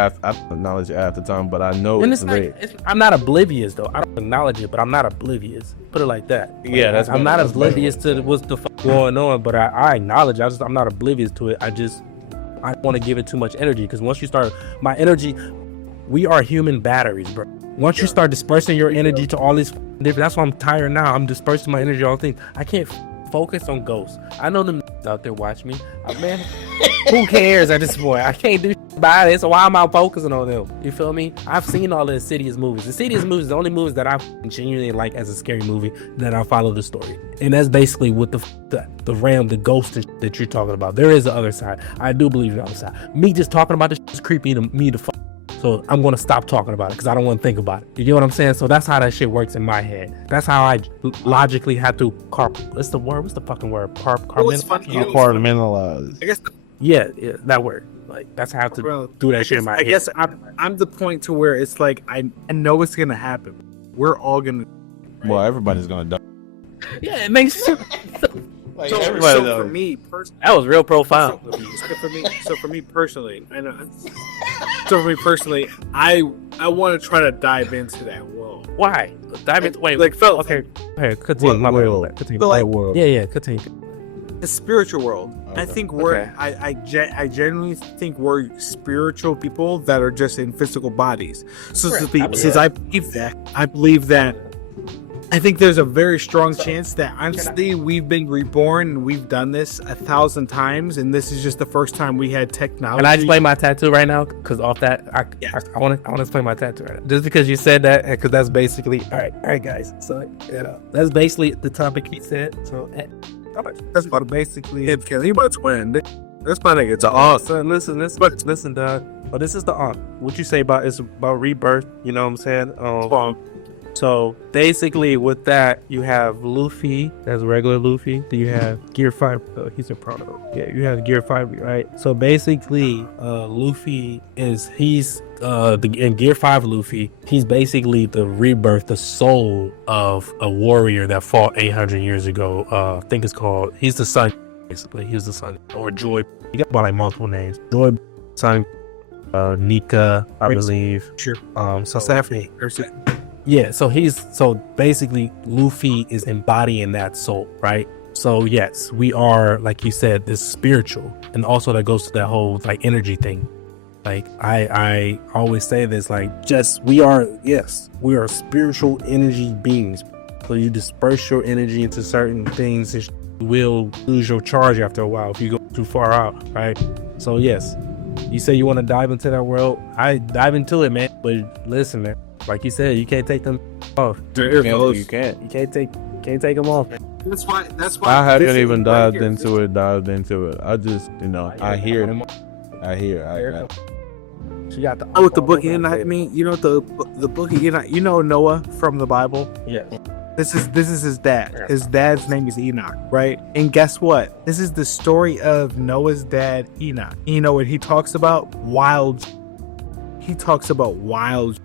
it half the time, but I know And it's there. I'm not oblivious though. I don't acknowledge it, but I'm not oblivious. Put it like that. Yeah, I'm not oblivious to what's the fuck going on, but I acknowledge. I'm not oblivious to it. I don't want to give it too much energy because once you start, my energy, we are human batteries, bro. Once you start dispersing your energy to all these different, that's why I'm tired now. I'm dispersing my energy, all things. I can't focus on ghosts. I know them out there watch me. Man, who cares at this point? I can't do about it, so why am I focusing on them? You feel me? I've seen all the Insidious movies. The Insidious movies are the only movies that I genuinely like as a scary movie that I follow the story. And that's basically what the realm, the ghost that you're talking about. There is the other side. I do believe the other side. Me just talking about this is creepy to me to fuck. So I'm going to stop talking about it because I don't want to think about it. You get what I'm saying? So that's how that shit works in my head. That's how I logically have to what's the word? What's the fucking word? Compartmentalize. I guess. Yeah, that word. Like that's how I have to do that shit in my head. I guess I'm the point to where it's like I know it's gonna happen. We're all gonna. Well, everybody's gonna die. Yeah, it makes sense. Like So everybody for knows. me personally. That was real profound. So for me personally, I know. So for me personally, I want to try to dive into that world. Why? Wait, Like felt okay, continue. My bad. world? Continue. But like Yeah, continue. the spiritual world. I Okay. think we're. Okay. I genuinely think we're spiritual people that are just in physical bodies. So since I believe that, I think there's a very strong chance that honestly we've been reborn and we've done this 1,000 times, and this is just the first time we had technology. Can I explain my tattoo right now? Because off that, I want to explain my tattoo right now. Just because you said that, because that's basically all right, guys. So that's basically the topic he said. So That's about basically him killing. He about to win. That's my nigga. It's an aunt. son, listen, dog. Oh, this is the aunt. What you say about it's about rebirth? You know what I'm saying? So basically, with that, you have Luffy. That's regular Luffy. Then you have Gear 5. He's a proto. Yeah, you have Gear 5, right? So basically, Luffy he's in Gear 5 Luffy. He's basically the rebirth, the soul of a warrior that fought 800 years ago. I think it's called. He's the sun. Basically, he's the sun or Joy. He got like multiple names. Joy, Sun, Nika, I believe. Sure. So Stephanie. Yeah, so basically Luffy is embodying that soul, right? So yes, we are, like you said, this spiritual, and also that goes to that whole like energy thing. Like I always say this, like we are spiritual energy beings. So you disperse your energy into certain things, you will lose your charge after a while if you go too far out, right? So yes, you say you want to dive into that world, I dive into it, man. But listen, man. Like you said, you can't take them off. You can't. You can't take them off. That's why. I haven't even dived into it. I just, I hear. She got the. Oh, with the book of Enoch. I mean, you know the book of Enoch. You know Noah from the Bible. Yeah. This is his dad. His dad's name is Enoch, right? And guess what? This is the story of Noah's dad, Enoch. You know what he talks about? Wild. He talks about wild.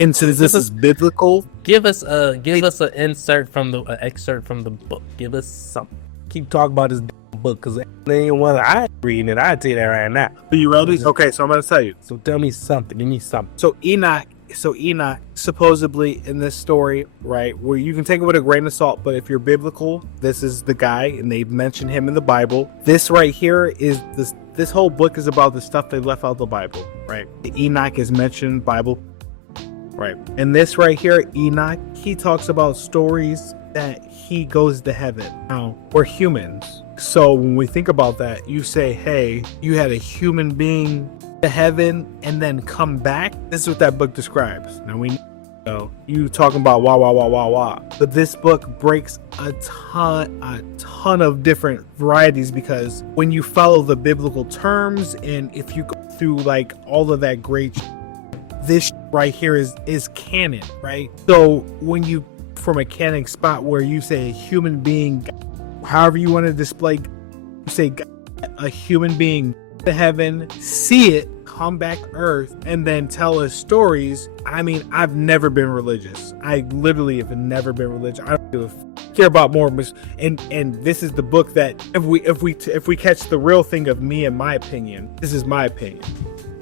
And so this is biblical. Give us an excerpt from the book. Give us something. Keep talking about this book because they ain't one I ain't reading it. I tell you that right now. Are you ready? Okay, so I'm gonna tell you. So tell me something. Give me something. So Enoch supposedly in this story, right, where you can take it with a grain of salt, but if you're biblical, this is the guy, and they mention him in the Bible. This right here is this whole book is about the stuff they left out of the Bible, right? Enoch is mentioned Bible. Right. And this right here, Enoch, he talks about stories that he goes to heaven. Now, we're humans. So when we think about that, you say, hey, you had a human being to heaven and then come back. This is what that book describes. Now we know you talking about wah. But this book breaks a ton of different varieties, because when you follow the biblical terms and if you go through like all of that great this right here is canon, right? So when you from a canon spot where you say a human being, however you want to display, you say a human being to heaven, see it, come back to earth, and then tell us stories. I mean, I've never been religious. I literally have never been religious. I don't care about more. And this is the book that if we catch the real thing of me and my opinion, this is my opinion,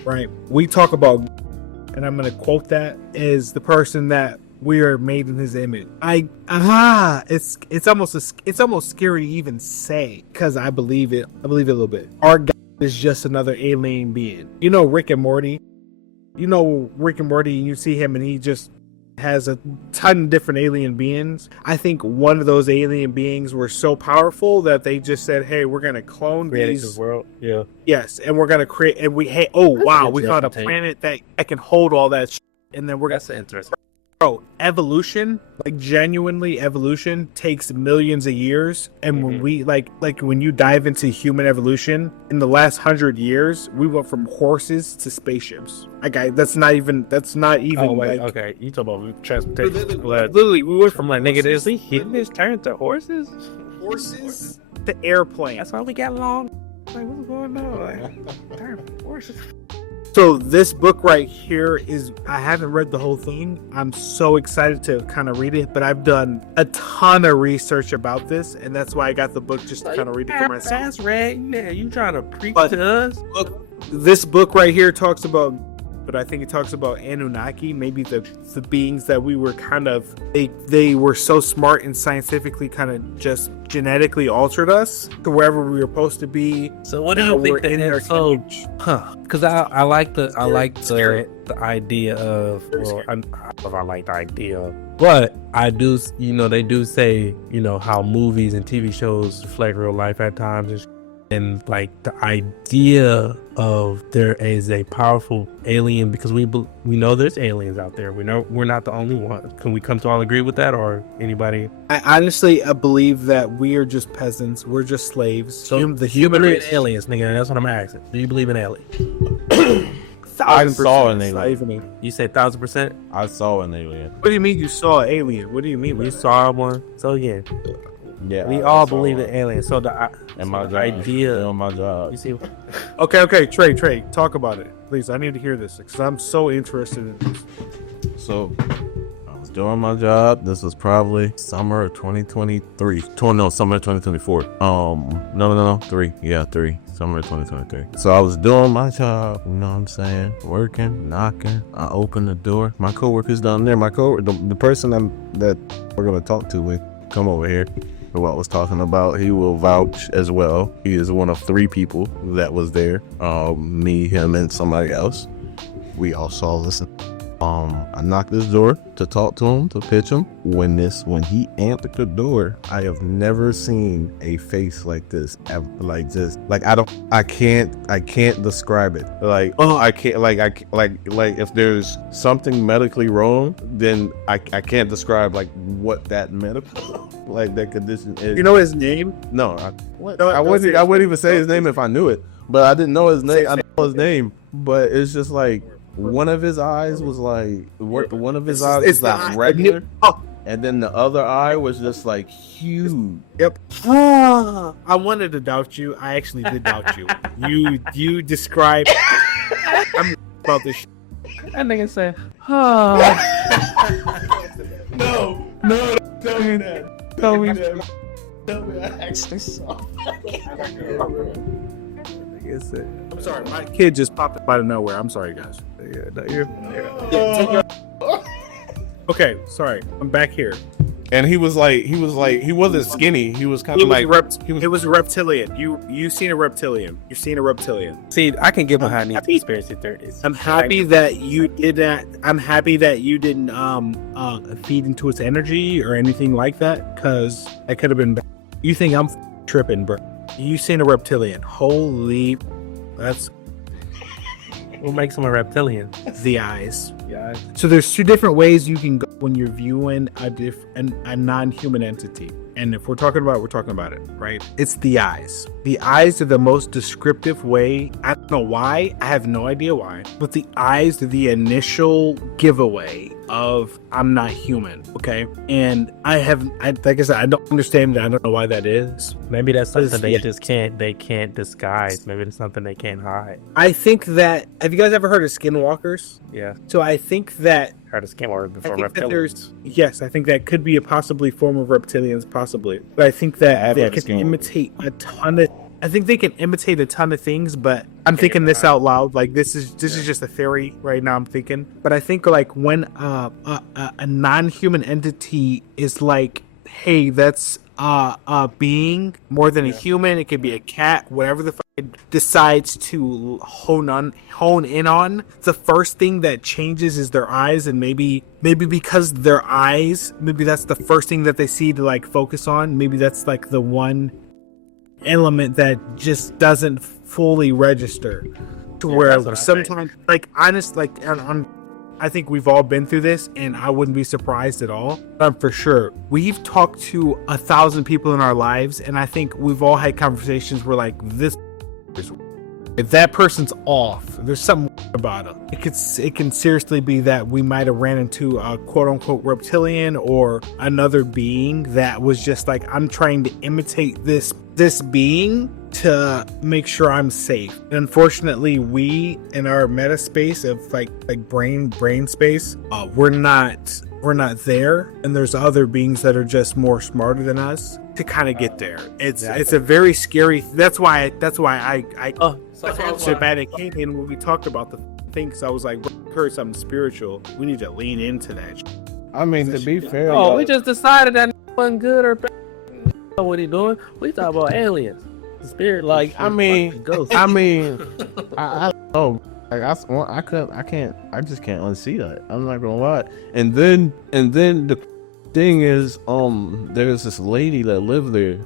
right? We talk about. And I'm going to quote that, is the person that we are made in his image. It's almost scary to even say, because I believe it a little bit. Our God is just another alien being. You know Rick and Morty? You know Rick and Morty, and you see him and he just has a ton of different alien beings. I think one of those alien beings were so powerful that they just said, hey, we're going to clone these world. Yeah. Yes, and we're going to create, and we found a planet that can hold all that shit, and then That's interesting. Bro, evolution, like genuinely evolution takes millions of years, and when we like when you dive into human evolution, in the last 100 years, we went from horses to spaceships. That's not even. Oh wait, okay. You talk about transportation. Literally, we went from like nigga, is he hitting his turn to horses to airplanes. That's why we got along. Like, what's going on? Like, horses. So this book right here I haven't read the whole thing. I'm so excited to kind of read it, but I've done a ton of research about this, and that's why I got the book, just to kind of read it for myself. That's right. Yeah, you trying to preach to us? Look, this book right here talks about but I think it talks about Anunnaki, maybe the beings that we were kind of, they were so smart and scientifically kind of just genetically altered us to wherever we were supposed to be. So what do you We're think in that their so cage. because I like the idea of, well, I don't know if I like the idea of, but I do, they do say, how movies and TV shows reflect real life at times, and like the idea of there is a powerful alien, because we know there's aliens out there. We know we're not the only one. Can we come to all agree with that, or anybody? I honestly believe that we are just peasants. We're just slaves. So the human race. aliens, nigga. That's what I'm asking. Do you believe in aliens? I saw an 1000%. alien. You said 1000%. I saw an alien. What do you mean you saw an alien? What do you mean? We saw one. So yeah, Yeah, we I all saw believe in one. aliens. So And my job. idea. On my job. You see, Okay, Trey, talk about it, please. I need to hear this because I'm so interested in this. So I was doing my job. This was probably summer of 2023. Summer of 2024. No, 3. Yeah, 3. Summer of 2023. So I was doing my job, you know what I'm saying? Working, knocking. I opened the door. My coworker's down there. My coworker, the person that we're gonna talk to, we come over here. What I was talking about, he will vouch as well. He is one of 3 people that was there. Me, him, and somebody else. We all saw this. I knocked his door to talk to him, to pitch him. When he answered the door, I have never seen a face like this ever. I can't describe it. If there's something medically wrong, then I can't describe like what that medical like that condition is. You know his name? No, I wouldn't even say his name if I knew it, but I didn't know his name. I know his name, but it's just like one of his eyes was like regular, and then the other eye was just like huge. Yep. I wanted to doubt you. I actually did doubt you. You described. I'm about this. that nigga said, No, tell me that. Tell me I actually saw. I'm sorry, my kid just popped up out of nowhere. I'm sorry, guys. Okay, sorry. I'm back here. And he wasn't skinny. He was kind of like It was a reptilian. You seen a reptilian. You've seen a reptilian. see, I can get behind these conspiracy theories. I'm happy that you did that. I'm happy that you didn't feed into its energy or anything like that, because that could have been bad. You think I'm tripping, bro? You seen a reptilian? Holy, that's What makes him a reptilian? the eyes. Yeah. So there's 2 different ways you can go when you're viewing a non-human entity. And if we're talking about it, right? It's the eyes. The eyes are the most descriptive way. I don't know why. I have no idea why. But the eyes are the initial giveaway of I'm not human. Okay. And like I said, I don't understand it. I don't know why that is. Maybe that's something they can't disguise. Maybe it's something they can't hide. I think that, have you guys ever heard of skinwalkers? Yeah. So I think that Heard of skinwalkers before I think that reptilians. yes, I think that could be a possibly form of reptilians, possibly. But I think that they can imitate a ton of. I think they can imitate a ton of things, but I'm thinking this out loud. Like this is just a theory right now. I'm thinking, but I think like when a non-human entity is like, hey, that's a being more than a human. It could be a cat, whatever the fuck it decides to hone in on. The first thing that changes is their eyes, and maybe because their eyes, maybe that's the first thing that they see to like focus on. Maybe that's like the one element that just doesn't fully register to where sometimes, like honest, like I think we've all been through this, and I wouldn't be surprised at all. But for sure, we've talked to 1,000 people in our lives, and I think we've all had conversations where like this, if that person's off, there's something about them. It can seriously be that we might have ran into a quote unquote reptilian or another being that was just like, I'm trying to imitate this being to make sure I'm safe. And unfortunately, we in our meta space of like brain space, we're not there, and there's other beings that are just more smarter than us to kind of get there. It's a very scary. That's why I so bad at Canadian when we talked about the thinks I was like, heard something spiritual. We need to lean into that. I mean, to be fair, Oh, we just decided that wasn't good or bad. Know what he doing? We talk about aliens, the spirit. like, I mean, ghosts. I mean, I don't know. Like, I just can't unsee that. I'm not gonna lie. And then the thing is, there's this lady that lived there.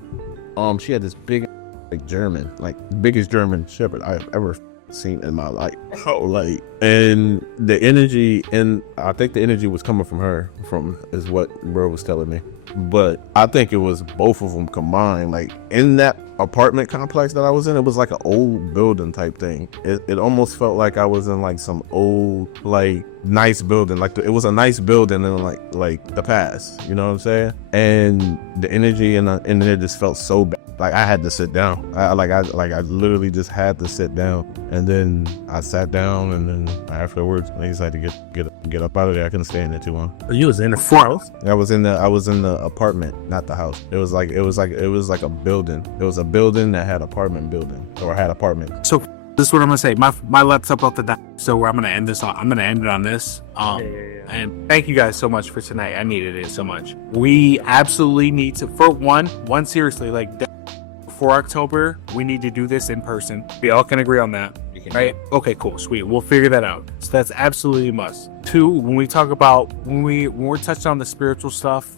She had this big, like, German, like, biggest German Shepherd I've ever seen in my life. Like, and the energy, and I think the energy was coming from her, is what bro was telling me. But I think it was both of them combined. Like, in that apartment complex that I was in, it was like an old building type thing. It almost felt like I was in like some old, like, nice building. Like, it was a nice building in like the past. You know what I'm saying? And the energy in it just felt so bad. Like, I had to sit down. I literally just had to sit down. And then I sat down, and then afterwards I decided to get up out of there. I couldn't stay in there too long. You was in the house. I was in the apartment, not the house. It was like a building. It was a building that had apartment building, or had apartment. So this is what I'm gonna say. My laptop out the die. So where I'm gonna end this on. I'm gonna end it on this. And thank you guys so much for tonight. I needed it so much. We absolutely need to, for one seriously, like, for October, we need to do this in person. We all can agree on that, right? Okay, cool, sweet. We'll figure that out. So that's absolutely a must. Two, when we talk about when we're touching on the spiritual stuff,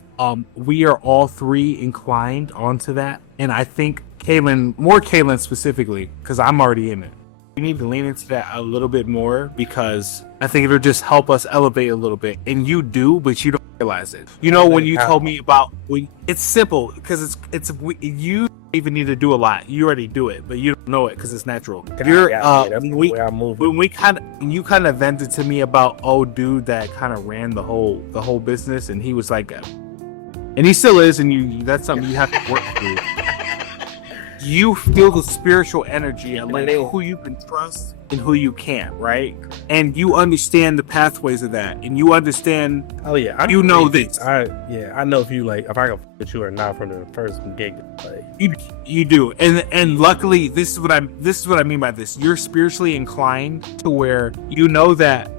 we are all three inclined onto that, and I think Kaylin specifically, because I'm already in it. We need to lean into that a little bit more, because I think it'll just help us elevate a little bit. And you do, but you don't realize it. You know, when you told me about, it's simple, because you even need to do a lot. You already do it, but you don't know it because it's natural. You kind of vented to me about dude that kind of ran the whole business, and he was like, and he still is, and that's something you have to work through. You feel the spiritual energy and like who you can trust and who you can't, right? And you understand the pathways of that, and you understand. Oh yeah, you know this. I know if I can with you or not from the first gig. Like, you do, and luckily this is what I mean by this. You're spiritually inclined to where you know that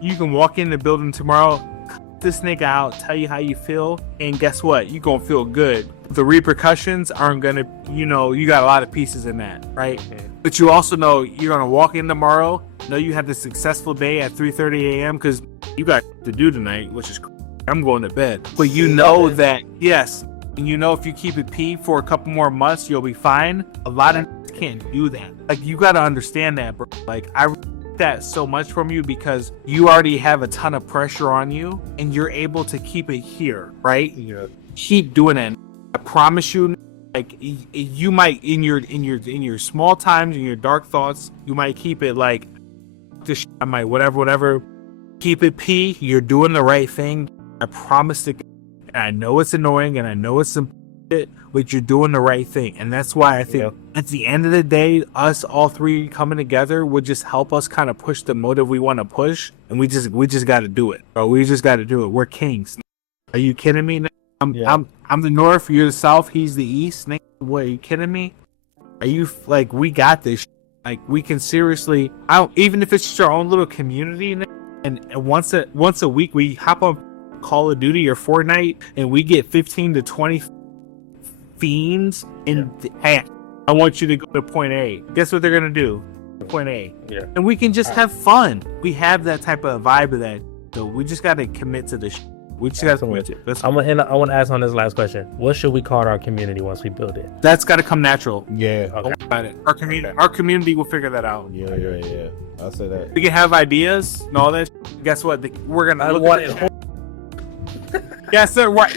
you can walk in the building tomorrow, cut this nigga out, tell you how you feel, and guess what? You gonna feel good. The repercussions aren't gonna, you got a lot of pieces in that, right? Okay. But you also know you're gonna walk in tomorrow, know you had a successful day at 3:30 a.m. because you got to do tonight, which is I'm going to bed. But you know that, yes, and you know if you keep it P for a couple more months, you'll be fine. A lot of can't do that. Like, you gotta understand that, bro. Like, I respect that so much from you, because you already have a ton of pressure on you, and you're able to keep it here, right? Yeah. Keep doing it. I promise you, like, you might in your small times, in your dark thoughts, you might keep it like this. I might whatever. Keep it P. You're doing the right thing. I promise to. And I know it's annoying, and I know it's some shit, but you're doing the right thing, and that's why I think at the end of the day, us all three coming together would just help us kind of push the motive we want to push, and we just got to do it, bro. We just got to do it. We're kings. Are you kidding me? I'm the north, you're the south, he's the east. What, are you kidding me? Are you like, we got this? Like, we can seriously, even if it's just our own little community, and once a week we hop on Call of Duty or Fortnite, and we get 15 to 20 fiends in hey, I want you to go to point A. Guess what they're gonna do? Point A. Yeah. And we can just have fun. We have that type of vibe of that. So we just gotta commit to this. We just got to commit to it. I want to ask on this last question. What should we call our community once we build it? That's got to come natural. Yeah. Okay. About it. Our community will figure that out. Yeah. I'll say that. We can have ideas and all that. Guess what? We're gonna look at it. Yes, sir. Right.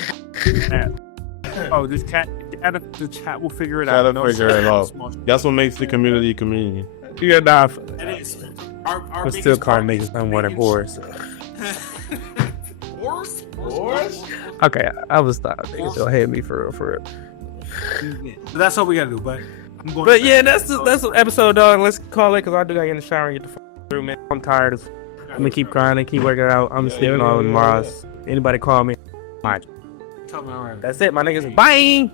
Oh, the chat will figure it out. Figure it out. That's what makes the community. Yeah, nah. It is. We're still calling niggas unwanted whores. Wars? Okay, I was stop. Niggas don't hate me for real. So that's what we gotta do. But I'm going. But yeah, that's the episode, dog. Let's call it, because I do gotta get in the shower and get the through, man. I'm tired. I'm gonna keep crying and keep working it out. I'm sleeping on tomorrow. Anybody call me? Mind. Tell me, all right. That's it, my niggas. Bye.